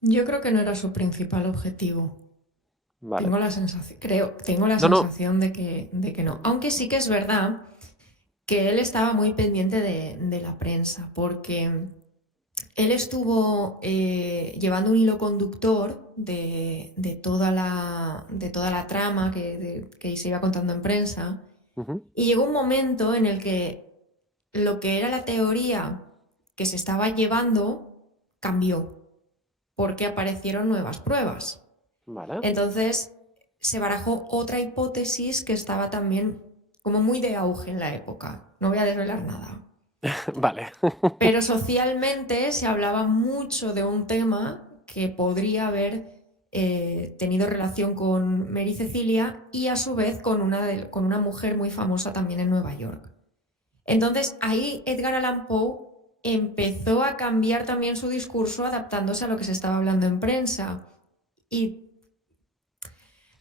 Yo creo que no era su principal objetivo. Vale. Tengo la No. sensación de que no. Aunque sí que es verdad que él estaba muy pendiente de la prensa, porque él estuvo llevando un hilo conductor de toda la trama que se iba contando en prensa, y llegó un momento en el que lo que era la teoría que se estaba llevando cambió, porque aparecieron nuevas pruebas. Vale. Entonces se barajó otra hipótesis que estaba también como muy de auge en la época. No voy a desvelar nada. Vale. Pero socialmente se hablaba mucho de un tema que podría haber tenido relación con Mary Cecilia y a su vez con una mujer muy famosa también en Nueva York. Entonces ahí Edgar Allan Poe empezó a cambiar también su discurso adaptándose a lo que se estaba hablando en prensa, y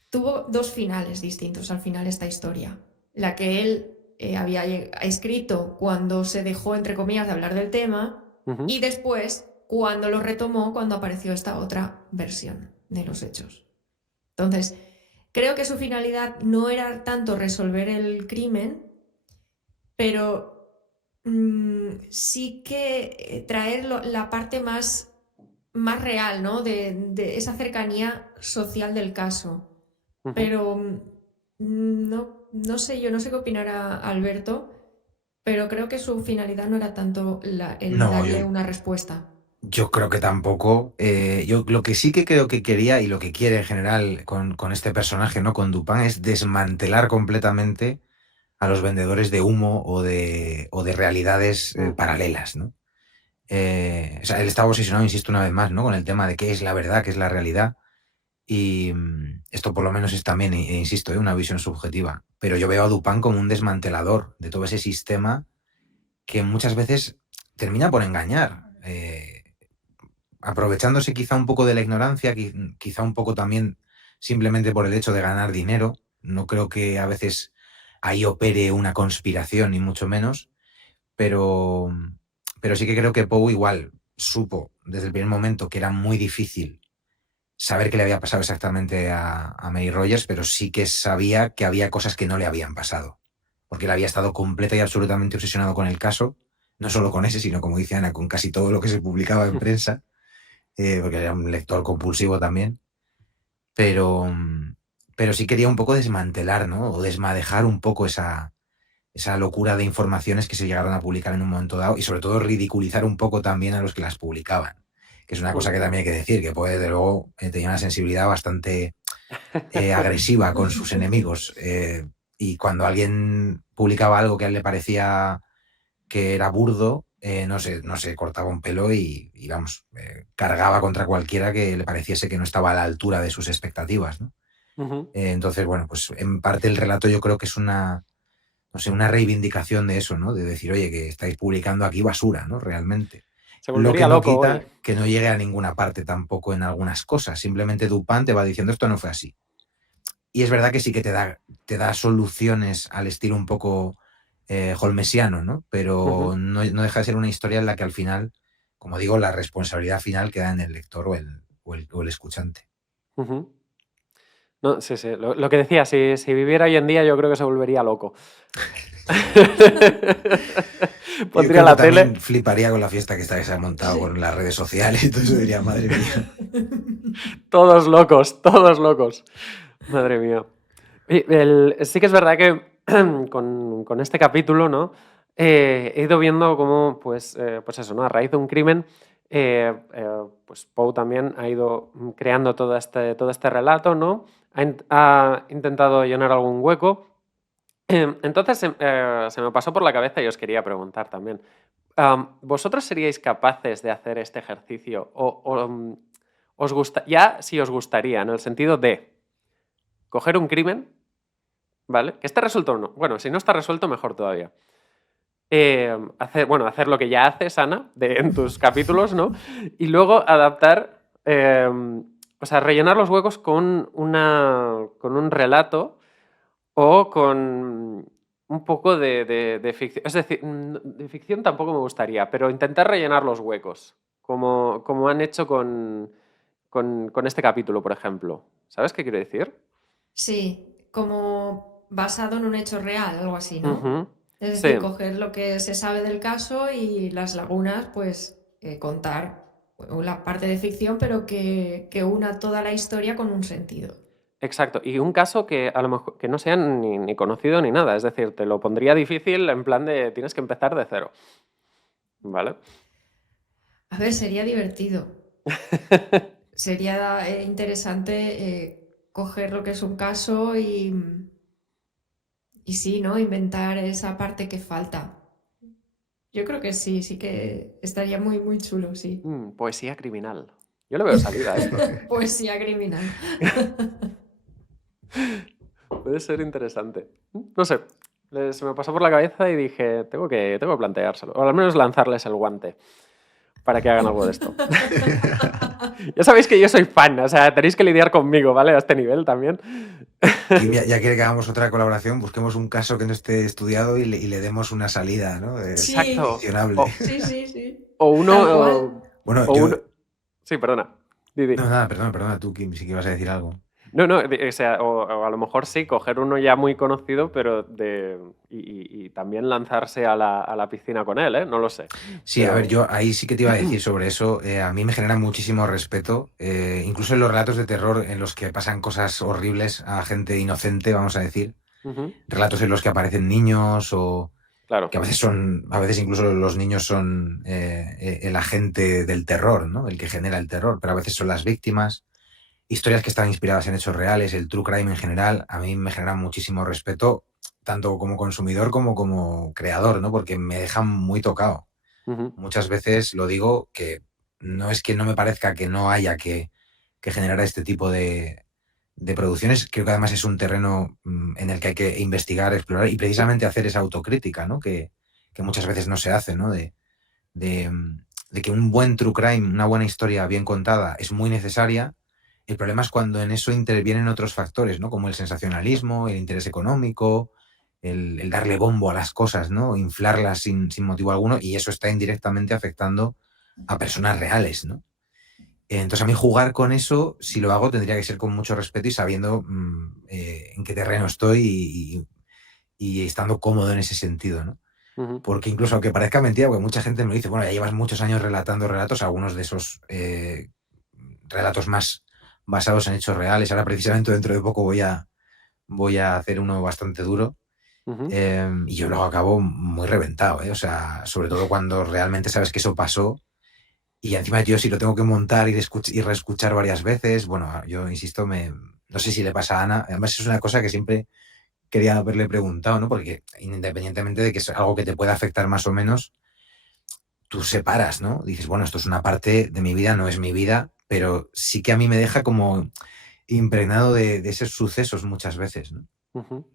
tuvo dos finales distintos al final esta historia. La que él había escrito cuando se dejó, entre comillas, de hablar del tema, y después cuando lo retomó cuando apareció esta otra versión de los hechos. Entonces, creo que su finalidad no era tanto resolver el crimen, pero sí que traer la parte más real, ¿no? de esa cercanía social del caso. Pero no sé, yo no sé qué opinará Alberto, pero creo que su finalidad no era tanto el darle una respuesta. Yo creo que tampoco. Yo lo que sí que creo que quería y lo que quiere en general con este personaje, ¿no? Con Dupin, es desmantelar completamente a los vendedores de humo o de realidades paralelas, ¿no? O sea, él estaba obsesionado, insisto una vez más, ¿no? Con el tema de qué es la verdad, qué es la realidad. Y esto por lo menos es también, insisto, una visión subjetiva. Pero yo veo a Dupin como un desmantelador de todo ese sistema que muchas veces termina por engañar. Aprovechándose quizá un poco de la ignorancia, quizá un poco también simplemente por el hecho de ganar dinero. No creo que a veces ahí opere una conspiración, ni mucho menos, pero sí que creo que Poe igual supo desde el primer momento que era muy difícil saber qué le había pasado exactamente a Mary Rogers, pero sí que sabía que había cosas que no le habían pasado, porque él había estado completa y absolutamente obsesionado con el caso, no solo con ese, sino, como dice Ana, con casi todo lo que se publicaba en prensa, porque era un lector compulsivo también, pero sí quería un poco desmantelar, ¿no? O desmadejar un poco esa locura de informaciones que se llegaron a publicar en un momento dado, y sobre todo ridiculizar un poco también a los que las publicaban, que es una cosa que también hay que decir, que Poe, desde luego, tenía una sensibilidad bastante agresiva con sus enemigos, y cuando alguien publicaba algo que a él le parecía que era burdo, no se cortaba un pelo y vamos, cargaba contra cualquiera que le pareciese que no estaba a la altura de sus expectativas, ¿no? Entonces, bueno, pues en parte el relato yo creo que es una, no sé, una reivindicación de eso, ¿no? De decir, oye, que estáis publicando aquí basura, ¿no? Realmente. Se Lo que volvería no loco hoy. quita que no llegue a ninguna parte tampoco en algunas cosas. Simplemente Dupin te va diciendo esto no fue así. Y es verdad que sí que te da soluciones al estilo un poco holmesiano, ¿no? Pero no deja de ser una historia en la que al final, como digo, la responsabilidad final queda en el lector o el escuchante. Ujú. No, sí, sí. Lo que decía, si viviera hoy en día, yo creo que se volvería loco. Yo Pondría creo la que también tele. fliparía con la fiesta que se ha montado Sí. con las redes sociales y todo eso, diría, madre mía. Todos locos, todos locos. Madre mía. Sí que es verdad que con este capítulo, ¿no? He ido viendo cómo, pues eso, ¿no? A raíz de un crimen, pues Poe también ha ido creando todo este relato, ¿no? Ha intentado llenar algún hueco. Entonces se me pasó por la cabeza y os quería preguntar también. ¿Vosotros seríais capaces de hacer este ejercicio? Ya si os gustaría, en el sentido de coger un crimen, ¿vale? Que esté resuelto o no. Bueno, si no está resuelto, mejor todavía. Hacer lo que ya haces, Ana, en tus capítulos, ¿no? Y luego adaptar, o sea, rellenar los huecos con un relato o con un poco de ficción. Es decir, de ficción tampoco me gustaría, pero intentar rellenar los huecos, como han hecho con este capítulo, por ejemplo. ¿Sabes qué quiero decir? Sí, como basado en un hecho real, algo así, ¿no? Ujú. Es Sí, decir, coger lo que se sabe del caso y las lagunas, pues contar la parte de ficción, pero que una toda la historia con un sentido. exacto. Y un caso que a lo mejor que no sea ni conocido ni nada. Es decir, te lo pondría difícil en plan de tienes que empezar de cero. ¿Vale? A ver, sería divertido. Sería interesante coger lo que es un caso y sí, ¿no? Inventar esa parte que falta. Yo creo que sí, sí que estaría muy, muy chulo, sí. Poesía criminal. Yo le veo salida a esto. Poesía criminal. Puede ser interesante. No sé. Se me pasó por la cabeza y dije, tengo que planteárselo. O al menos lanzarles el guante para que hagan algo de esto. Ya sabéis que yo soy fan, o sea, tenéis que lidiar conmigo, ¿vale? A este nivel también. Y ya quiere que hagamos otra colaboración, busquemos un caso que no esté estudiado y le demos una salida, ¿no? Sí. Exacto. Sí, sí, sí. O uno... Tal cual. Bueno, o yo... uno... Sí, perdona. Di. No, nada, perdona, tú, Kim, sí que ibas a decir algo. No, o sea, o a lo mejor sí, coger uno ya muy conocido, pero y también lanzarse a la piscina con él, ¿eh? No lo sé. Sí, Pero... a ver, yo ahí sí que te iba a decir sobre eso. A mí me genera muchísimo respeto, incluso en los relatos de terror en los que pasan cosas horribles a gente inocente, vamos a decir. Relatos en los que aparecen niños o Claro. que a veces incluso los niños son el agente del terror, ¿no? El que genera el terror, pero a veces son las víctimas. Historias que están inspiradas en hechos reales, el true crime en general, a mí me genera muchísimo respeto, tanto como consumidor como creador, ¿no? Porque me dejan muy tocado. Muchas veces lo digo que no es que no me parezca que no haya que generar este tipo de producciones. Creo que además es un terreno en el que hay que investigar, explorar y precisamente hacer esa autocrítica, ¿no? Que muchas veces no se hace, ¿no? De que un buen true crime, una buena historia bien contada es muy necesaria. El problema es cuando en eso intervienen otros factores, ¿no? Como el sensacionalismo, el interés económico, el darle bombo a las cosas, ¿no? Inflarlas sin motivo alguno, y eso está indirectamente afectando a personas reales, ¿no? Entonces, a mí jugar con eso, si lo hago, tendría que ser con mucho respeto y sabiendo en qué terreno estoy y estando cómodo en ese sentido, ¿no? Porque incluso aunque parezca mentira, porque mucha gente me dice, bueno, ya llevas muchos años relatando relatos, algunos de esos relatos más basados en hechos reales. Ahora precisamente dentro de poco voy a hacer uno bastante duro. Y yo luego acabo muy reventado, ¿eh? O sea, sobre todo cuando realmente sabes que eso pasó y encima yo si lo tengo que montar y reescuchar varias veces, bueno, yo insisto, no sé si le pasa a Ana, además es una cosa que siempre quería haberle preguntado, ¿no? Porque independientemente de que es algo que te pueda afectar más o menos, tú separas, ¿no? Dices, bueno, esto es una parte de mi vida, no es mi vida, pero sí que a mí me deja como impregnado de esos sucesos muchas veces, ¿no? Ujú.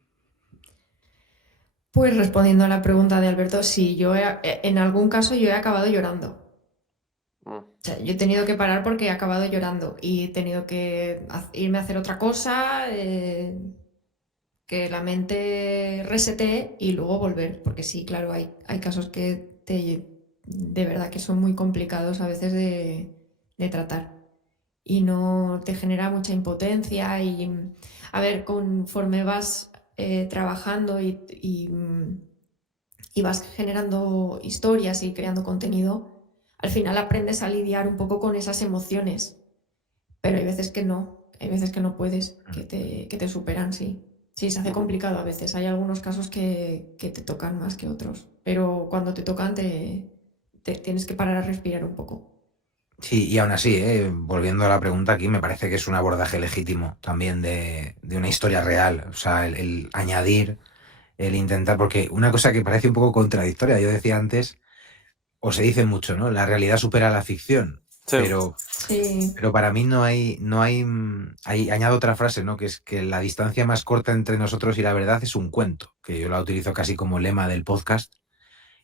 Pues respondiendo a la pregunta de Alberto, sí, en algún caso yo he acabado llorando. Mm. O sea, yo he tenido que parar porque he acabado llorando y he tenido que irme a hacer otra cosa, que la mente resete y luego volver. Porque sí, claro, hay casos que de verdad que son muy complicados a veces de tratar y no te genera mucha impotencia y, a ver, conforme vas trabajando y vas generando historias y creando contenido, al final aprendes a lidiar un poco con esas emociones, pero hay veces que no puedes, que te superan, sí. Sí, se hace complicado a veces. Hay algunos casos que te tocan más que otros, pero cuando te tocan te tienes que parar a respirar un poco. Sí, y aún así, volviendo a la pregunta aquí, me parece que es un abordaje legítimo también de una historia real. O sea, el añadir, el intentar, porque una cosa que parece un poco contradictoria, yo decía antes, o se dice mucho, ¿no? La realidad supera la ficción, Sí. Sí. pero para mí añado otra frase, ¿no? Que es que la distancia más corta entre nosotros y la verdad es un cuento, que yo la utilizo casi como lema del podcast.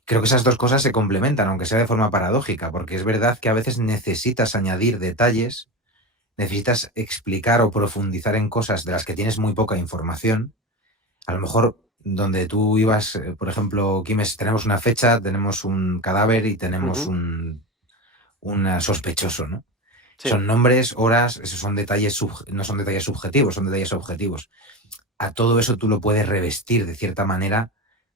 Creo que esas dos cosas se complementan, aunque sea de forma paradójica, porque es verdad que a veces necesitas añadir detalles, necesitas explicar o profundizar en cosas de las que tienes muy poca información. A lo mejor donde tú ibas, por ejemplo, Quimes, tenemos una fecha, tenemos un cadáver y tenemos Ujú. un sospechoso, ¿no? Sí. Son nombres, horas, esos son detalles no son detalles subjetivos, son detalles objetivos. A todo eso tú lo puedes revestir de cierta manera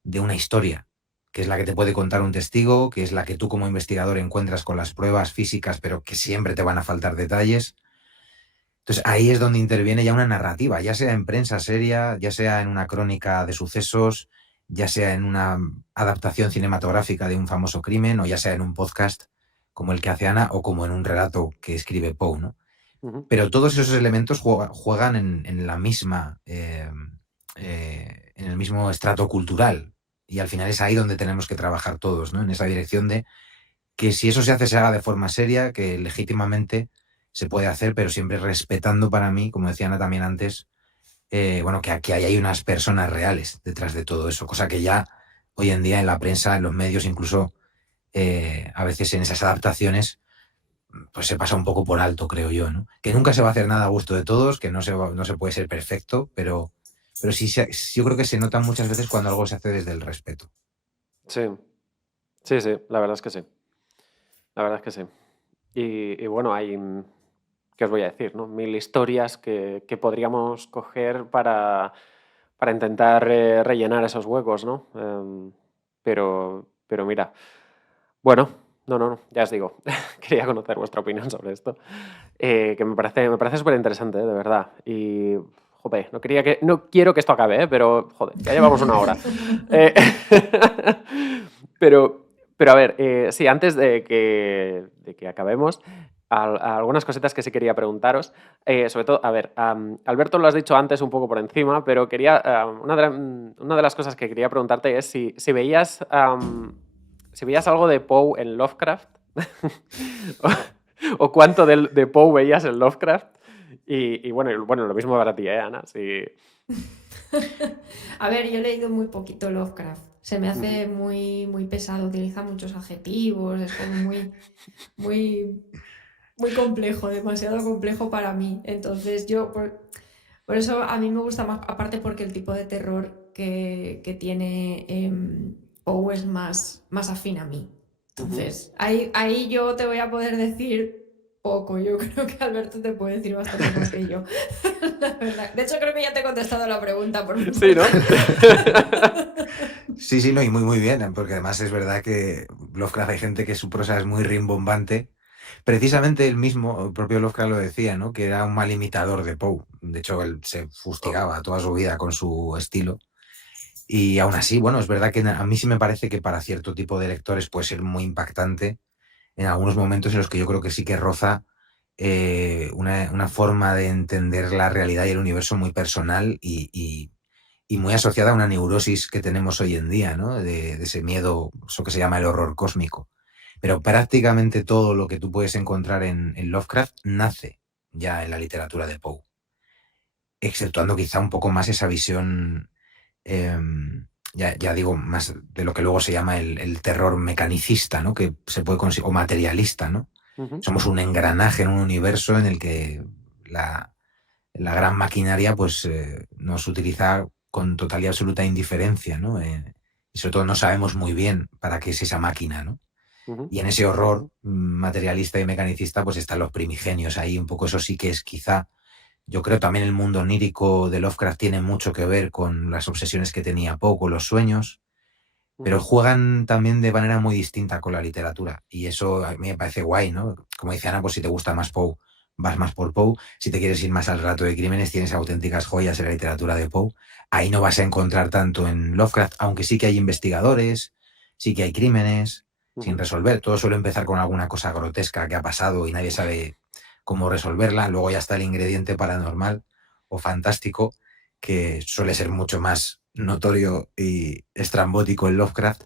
de una historia, que es la que te puede contar un testigo, que es la que tú como investigador encuentras con las pruebas físicas, pero que siempre te van a faltar detalles. Entonces ahí es donde interviene ya una narrativa, ya sea en prensa seria, ya sea en una crónica de sucesos, ya sea en una adaptación cinematográfica de un famoso crimen, o ya sea en un podcast como el que hace Ana, o como en un relato que escribe Poe, ¿no? Ujú. Pero todos esos elementos juegan en la misma, en el mismo estrato cultural. Y al final es ahí donde tenemos que trabajar todos, ¿no? En esa dirección de que si eso se hace, se haga de forma seria, que legítimamente se puede hacer, pero siempre respetando para mí, como decía Ana también antes, bueno, que aquí hay unas personas reales detrás de todo eso, cosa que ya hoy en día en la prensa, en los medios, incluso a veces en esas adaptaciones, pues se pasa un poco por alto, creo yo, ¿no? Que nunca se va a hacer nada a gusto de todos, que no se puede ser perfecto, pero sí yo creo que se nota muchas veces cuando algo se hace desde el respeto. Sí. Sí, sí, la verdad es que sí. La verdad es que sí. Y bueno, hay, ¿qué os voy a decir, no? Mil historias que podríamos coger para intentar rellenar esos huecos, ¿no? Pero mira, bueno, no, ya os digo, quería conocer vuestra opinión sobre esto, que me parece súper interesante, de verdad. Y, joder, no quiero que esto acabe, pero, joder, ya llevamos una hora. Eh, pero a ver, sí, antes de que acabemos, algunas cositas que sí quería preguntaros. Sobre todo, a ver, Alberto lo has dicho antes un poco por encima, pero una de las cosas que quería preguntarte es si veías algo de Poe en Lovecraft o cuánto de Poe veías en Lovecraft. Y bueno, lo mismo para ti, Ana. Sí. A ver, yo he leído muy poquito Lovecraft. Se me hace muy, muy pesado, utiliza muchos adjetivos, es como muy, muy complejo, demasiado complejo para mí. Entonces por eso a mí me gusta más, aparte porque el tipo de terror que tiene Poe es más afín a mí. Entonces, ahí yo te voy a poder decir poco. Yo creo que Alberto te puede decir bastante más que yo. La verdad. De hecho, creo que ya te he contestado la pregunta por un Sí, ¿no? Sí, no, y muy, muy bien, porque además es verdad que Lovecraft hay gente que su prosa es muy rimbombante. Precisamente el propio Lovecraft lo decía, ¿no? Que era un mal imitador de Poe. De hecho, él se fustigaba toda su vida con su estilo. Y aún así, bueno, es verdad que a mí sí me parece que para cierto tipo de lectores puede ser muy impactante en algunos momentos en los que yo creo que sí que roza una forma de entender la realidad y el universo muy personal y muy asociada a una neurosis que tenemos hoy en día, ¿no? De ese miedo, eso que se llama el horror cósmico. Pero prácticamente todo lo que tú puedes encontrar en Lovecraft nace ya en la literatura de Poe, exceptuando quizá un poco más esa visión, ya digo, más de lo que luego se llama el terror mecanicista, ¿no? Que se puede o materialista, ¿no? Ujú. Somos un engranaje en un universo en el que la gran maquinaria pues, nos utiliza con total y absoluta indiferencia, ¿no? Y sobre todo no sabemos muy bien para qué es esa máquina, ¿no? Ujú. Y en ese horror materialista y mecanicista pues están los primigenios ahí, un poco eso sí que es quizá, yo creo también el mundo onírico de Lovecraft tiene mucho que ver con las obsesiones que tenía Poe, con los sueños, pero Ujú. juegan también de manera muy distinta con la literatura y eso a mí me parece guay, ¿no? Como dice Ana, pues si te gusta más Poe, vas más por Poe. Si te quieres ir más al relato de crímenes, tienes auténticas joyas en la literatura de Poe. Ahí no vas a encontrar tanto en Lovecraft, aunque sí que hay investigadores, sí que hay crímenes sin Ujú. resolver. Todo suele empezar con alguna cosa grotesca que ha pasado y nadie sabe cómo resolverla. Luego ya está el ingrediente paranormal o fantástico, que suele ser mucho más notorio y estrambótico en Lovecraft.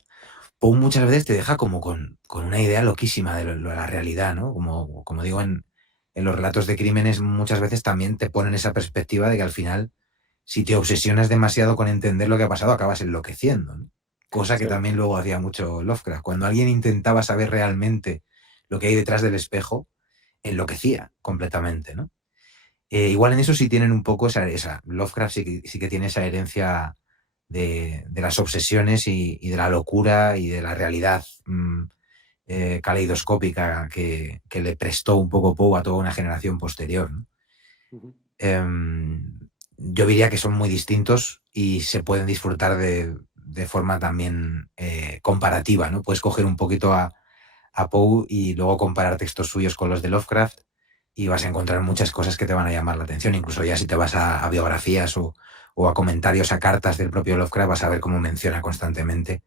Poe muchas veces te deja como con una idea loquísima de la realidad, ¿no? Como digo, en los relatos de crímenes muchas veces también te ponen esa perspectiva de que al final, si te obsesionas demasiado con entender lo que ha pasado, acabas enloqueciendo, ¿no? Cosa que Sí. también luego hacía mucho Lovecraft. Cuando alguien intentaba saber realmente lo que hay detrás del espejo, enloquecía completamente, ¿no? Igual en eso sí tienen un poco Lovecraft sí que tiene esa herencia de las obsesiones y de la locura y de la realidad caleidoscópica que le prestó un poco Poe a toda una generación posterior, ¿no? Ujú. Yo diría que son muy distintos y se pueden disfrutar de forma también comparativa, ¿no? Puedes coger un poquito a Poe y luego comparar textos suyos con los de Lovecraft y vas a encontrar muchas cosas que te van a llamar la atención. Incluso ya si te vas a biografías o a comentarios, a cartas del propio Lovecraft, vas a ver cómo menciona constantemente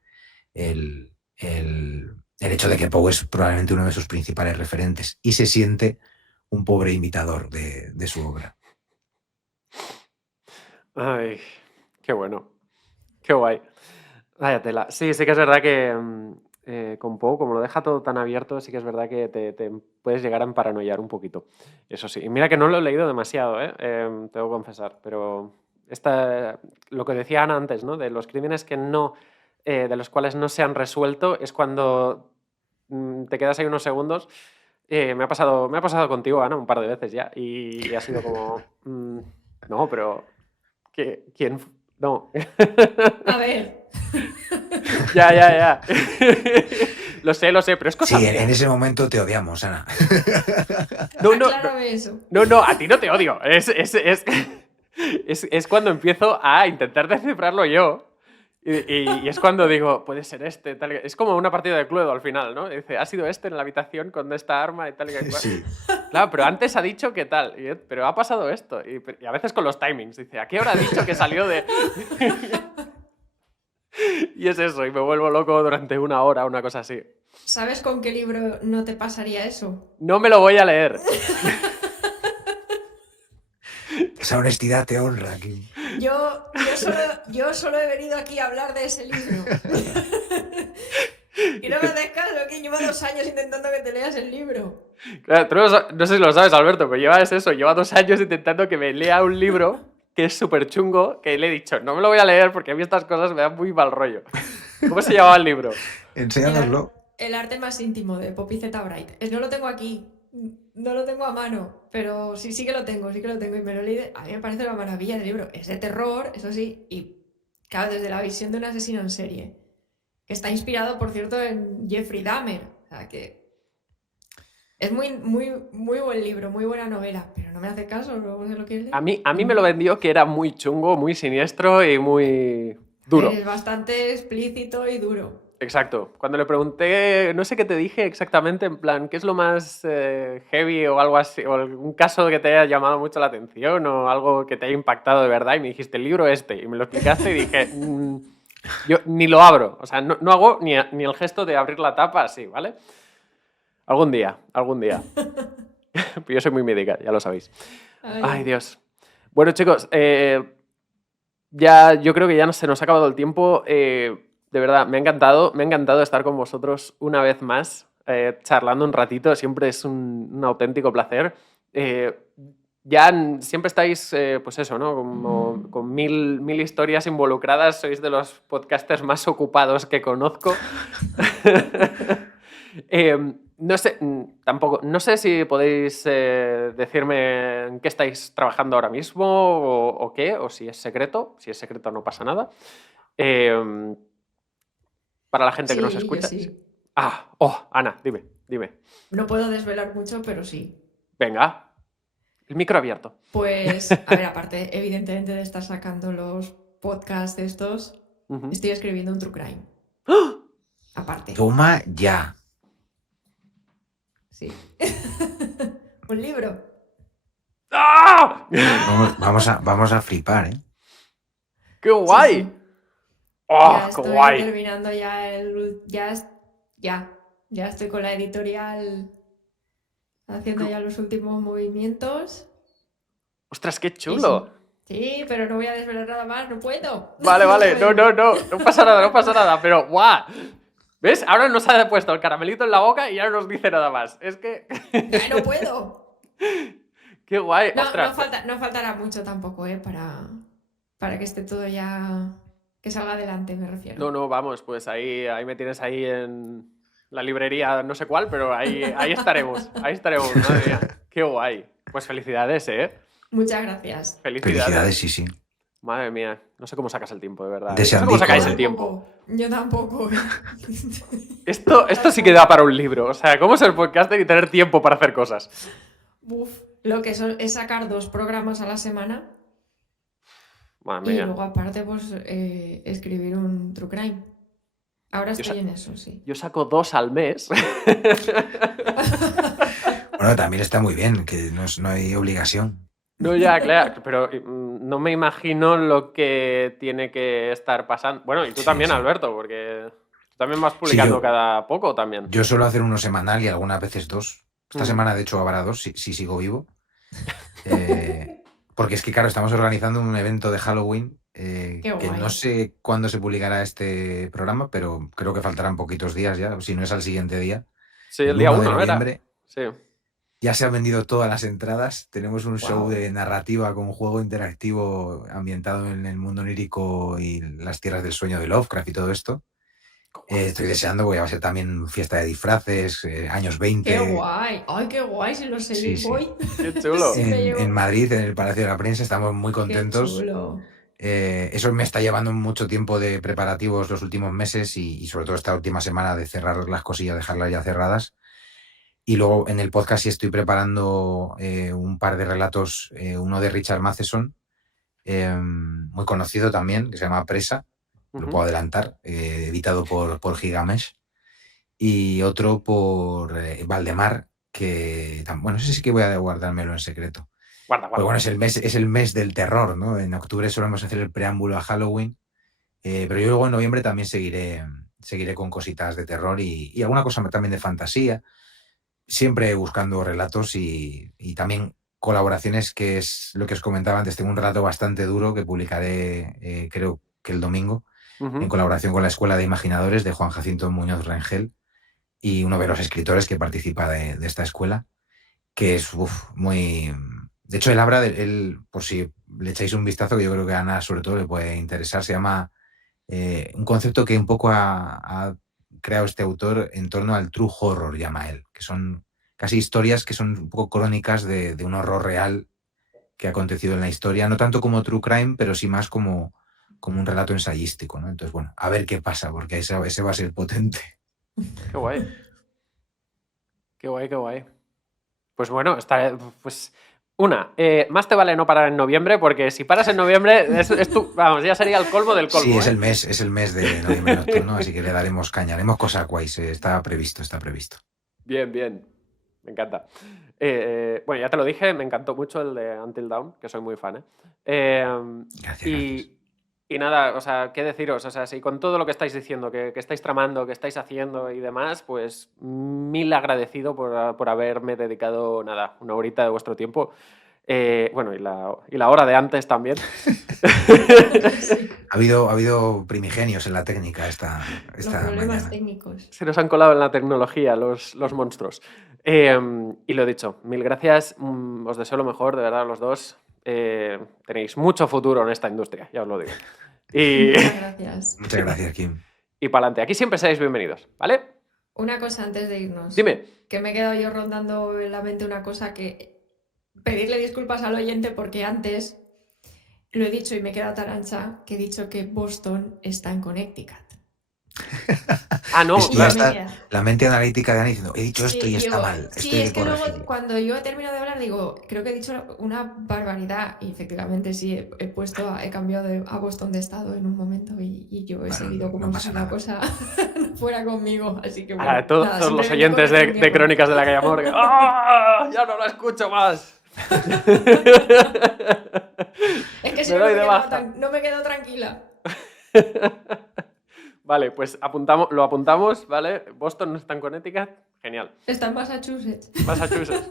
el hecho de que Poe es probablemente uno de sus principales referentes y se siente un pobre imitador de su obra. Ay, qué bueno. Qué guay. Vaya tela. Sí, sí que es verdad que con Poe, como lo deja todo tan abierto, sí que es verdad que te puedes llegar a paranoiar un poquito. Eso sí. Y mira que no lo he leído demasiado, ¿eh? Tengo que confesar. Pero lo que decía Ana antes, ¿no? De los crímenes que no, de los cuales no se han resuelto, es cuando te quedas ahí unos segundos. Me ha pasado contigo, Ana, un par de veces ya. Y ha sido como. No, pero. ¿Quién? No. A ver. Ya, ya, ya. Lo sé, pero es cosa Sí, en mía. ese momento te odiamos, Ana. No, no, no, Aclárame eso. no, a ti no te odio. Es cuando empiezo a intentar descifrarlo yo. Y es cuando digo, puede ser este, tal. Es como una partida de Cluedo al final, ¿no? Y dice, ha sido este en la habitación con esta arma y tal y cual. Sí. Claro, pero antes ha dicho que tal. Pero ha pasado esto. Y a veces con los timings. Dice, ¿a qué hora ha dicho que salió de.? Y es eso, y me vuelvo loco durante una hora, una cosa así. ¿Sabes con qué libro no te pasaría eso? No me lo voy a leer. Esa honestidad te honra aquí. Yo solo he venido aquí a hablar de ese libro. Y no me haces caso, que llevo 2 años intentando que te leas el libro. Claro, tú no sé si lo sabes, Alberto, pero lleva 2 años intentando que me lea un libro que es súper chungo, que le he dicho, no me lo voy a leer porque a mí estas cosas me dan muy mal rollo. ¿Cómo se llamaba el libro? Enséñanoslo. El arte más íntimo de Poppy Z. Bright. No lo tengo aquí, no lo tengo a mano, pero sí que lo tengo y me lo he leído. A mí me parece una maravilla el libro. Es de terror, eso sí, y claro, desde la visión de un asesino en serie, que está inspirado, por cierto, en Jeffrey Dahmer. O sea, que es muy, muy, muy buen libro, muy buena novela, pero no me hace caso, luego se lo quieres leer. A mí me lo vendió que era muy chungo, muy siniestro y muy duro. Es bastante explícito y duro. Exacto. Cuando le pregunté, no sé qué te dije exactamente, en plan, ¿qué es lo más heavy o algo así? O algún caso que te haya llamado mucho la atención o algo que te haya impactado de verdad y me dijiste, el libro este. Y me lo explicaste y dije, yo ni lo abro. O sea, no hago ni el gesto de abrir la tapa así, ¿vale? Algún día. Yo soy muy médica, ya lo sabéis. Ay, Dios. Bueno, chicos, yo creo que ya se nos ha acabado el tiempo. De verdad, me ha encantado estar con vosotros una vez más. charlando un ratito. Siempre es un auténtico placer. Ya siempre estáis, pues eso, ¿no? Como con mil historias involucradas. Sois de los podcasters más ocupados que conozco. No sé, tampoco, no sé si podéis decirme en qué estáis trabajando ahora mismo o qué, o si es secreto. Si es secreto no pasa nada. Para la gente que nos Sí, escucha. yo sí. Ana, dime. No puedo desvelar mucho, pero sí. Venga, el micro abierto. Pues, a ver, aparte, evidentemente, de estar sacando los podcasts estos, estoy escribiendo un true crime. ¡Ah! Aparte. Toma ya. Sí. Un libro. ¡Ah! Vamos a flipar, ¿eh? ¡Qué guay! Sí, sí. ¡Oh, Ya qué estoy guay! terminando ya ya estoy con la editorial haciendo ya los últimos movimientos. ¡Ostras, qué Y chulo! sí, pero no voy a desvelar nada más, no puedo. Vale, No no pasa nada, pero ¡guau! ¿Ves? Ahora nos ha puesto el caramelito en la boca y ya no nos dice nada más. Es que... Ya no puedo. ¡Qué guay! No, ¡Ostras! no faltará mucho tampoco, para que esté todo ya... Que salga adelante, me refiero. No, vamos, pues ahí me tienes ahí en la librería, no sé cuál, pero ahí estaremos, madre mía. ¡Qué guay! Pues felicidades, ¿eh? Muchas gracias. Felicidades, sí. Madre mía, no sé cómo sacas el tiempo, de verdad. No sé Deseandico, cómo sacáis ¿eh? el tiempo. Yo tampoco. Esto sí que da para un libro. O sea, ¿cómo ser podcaster y tener tiempo para hacer cosas? Uf, lo que es sacar 2 programas a la semana Madre y mía. luego aparte pues escribir un true crime. Ahora estoy en eso, sí. Yo saco 2 al mes. Bueno, también está muy bien, que no hay obligación. No, ya, claro, pero no me imagino lo que tiene que estar pasando. Bueno, y tú Sí, también, sí. Alberto, porque tú también vas publicando yo- cada poco también. Yo suelo hacer uno semanal y algunas veces 2. Esta Mm. semana, de hecho, habrá 2, si sigo vivo. Porque es que, claro, estamos organizando un evento de Halloween Qué que guay. no sé cuándo se publicará este programa, pero creo que faltarán poquitos días ya, si no es al siguiente día. Sí, el día 1 de 1, ¿no era? noviembre. Sí. Ya se han vendido todas las entradas. Tenemos un show Wow. de narrativa con juego interactivo ambientado en el mundo onírico y las tierras del sueño de Lovecraft y todo esto. Estoy deseando, porque va a ser también fiesta de disfraces, años 20. Qué guay. Ay, qué guay, si lo sé, Sí, sí. voy. Qué chulo. Sí, me llevo. En Madrid, en el Palacio de la Prensa, estamos muy Qué contentos. chulo. Eso me está llevando mucho tiempo de preparativos los últimos meses y sobre todo esta última semana de cerrar las cosillas, dejarlas ya cerradas. Y luego en el podcast sí estoy preparando un par de relatos, uno de Richard Matheson, muy conocido también, que se llama Presa, lo puedo adelantar, editado por Gigamesh, y otro por Valdemar, que, bueno, ese sí que voy a guardármelo en secreto. Guarda. Pero bueno, es el mes del terror, ¿no? En octubre solemos hacer el preámbulo a Halloween, pero yo luego en noviembre también seguiré con cositas de terror y alguna cosa también de fantasía, siempre buscando relatos y también colaboraciones, que es lo que os comentaba antes. Tengo un relato bastante duro que publicaré, creo que el domingo, en colaboración con la Escuela de Imaginadores de Juan Jacinto Muñoz Rengel y uno de los escritores que participa de esta escuela, que es muy... De hecho, él habla, por si le echáis un vistazo, que yo creo que a Ana sobre todo le puede interesar, se llama un concepto que un poco ha creado este autor en torno al true horror, llama él, que son casi historias que son un poco crónicas de un horror real que ha acontecido en la historia, no tanto como true crime, pero sí más como un relato ensayístico, ¿no? Entonces, bueno, a ver qué pasa, porque ese va a ser potente. Qué guay. Qué guay. Pues bueno, pues más te vale no parar en noviembre, porque si paras en noviembre, vamos, ya sería el colmo del colmo. Sí, es el mes de noviembre nocturno, así que le daremos caña, haremos cosas guays, está previsto. Bien. Me encanta. Bueno, ya te lo dije, me encantó mucho el de Until Dawn, que soy muy fan, Gracias. Y nada, o sea, ¿qué deciros? O sea, si con todo lo que estáis diciendo, que estáis tramando, que estáis haciendo y demás, pues mil agradecido por haberme dedicado, nada, una horita de vuestro tiempo. Bueno, y la hora de antes también. Ha habido primigenios en la técnica esta Los problemas mañana. técnicos. Se nos han colado en la tecnología los monstruos. Y lo dicho, mil gracias. Os deseo lo mejor, de verdad, los dos. Tenéis mucho futuro en esta industria, ya os lo digo. Y, Muchas gracias. Muchas gracias, Kim. y para adelante. Aquí siempre seáis bienvenidos, ¿vale? Una cosa antes de irnos. Dime. Que me he quedado yo rondando en la mente una cosa que... Pedirle disculpas al oyente porque antes lo he dicho y me he quedado tan ancha que he dicho que Boston está en Connecticut. Ah, no, Es que claro. ya está la mente analítica de Ana diciendo, he dicho esto y está mal. Esto Sí, hay es que luego corregirlo. cuando yo he terminado de hablar digo, creo que he dicho una barbaridad y efectivamente sí, he cambiado a Boston de estado en un momento y yo he Bueno, seguido como no si pasa la nada. cosa fuera conmigo, así que bueno. A todos nada, los simplemente oyentes corregir mi de error. Crónicas de la Calle Amor. ¡Ah! ¡Ya no la escucho más! Es que si Me no, doy de baja. no me quedo tranquila. Vale, pues lo apuntamos, ¿vale? Boston no está en Connecticut. Genial. Está en Massachusetts. Massachusetts.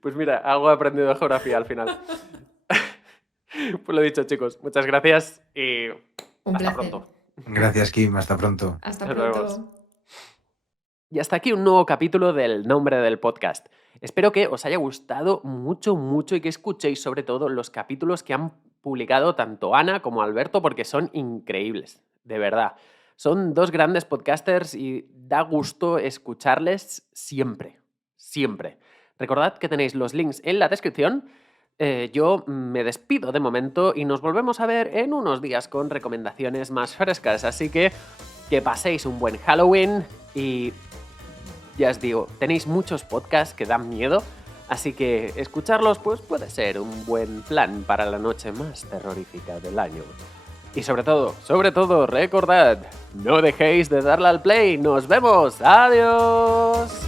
Pues mira, algo he aprendido de geografía al final. Pues lo dicho, chicos. Muchas gracias y Un hasta placer. pronto. Gracias, Kim. Hasta pronto. Hasta Nos pronto. vemos. Y hasta aquí un nuevo capítulo del Nombre del Podcast. Espero que os haya gustado mucho, mucho y que escuchéis sobre todo los capítulos que han publicado tanto Ana como Alberto porque son increíbles, de verdad. Son dos grandes podcasters y da gusto escucharles siempre, siempre. Recordad que tenéis los links en la descripción. Yo me despido de momento y nos volvemos a ver en unos días con recomendaciones más frescas. Así que paséis un buen Halloween y ya os digo, tenéis muchos podcasts que dan miedo, así que escucharlos pues puede ser un buen plan para la noche más terrorífica del año. Y sobre todo, recordad, no dejéis de darle al play. ¡Nos vemos! ¡Adiós!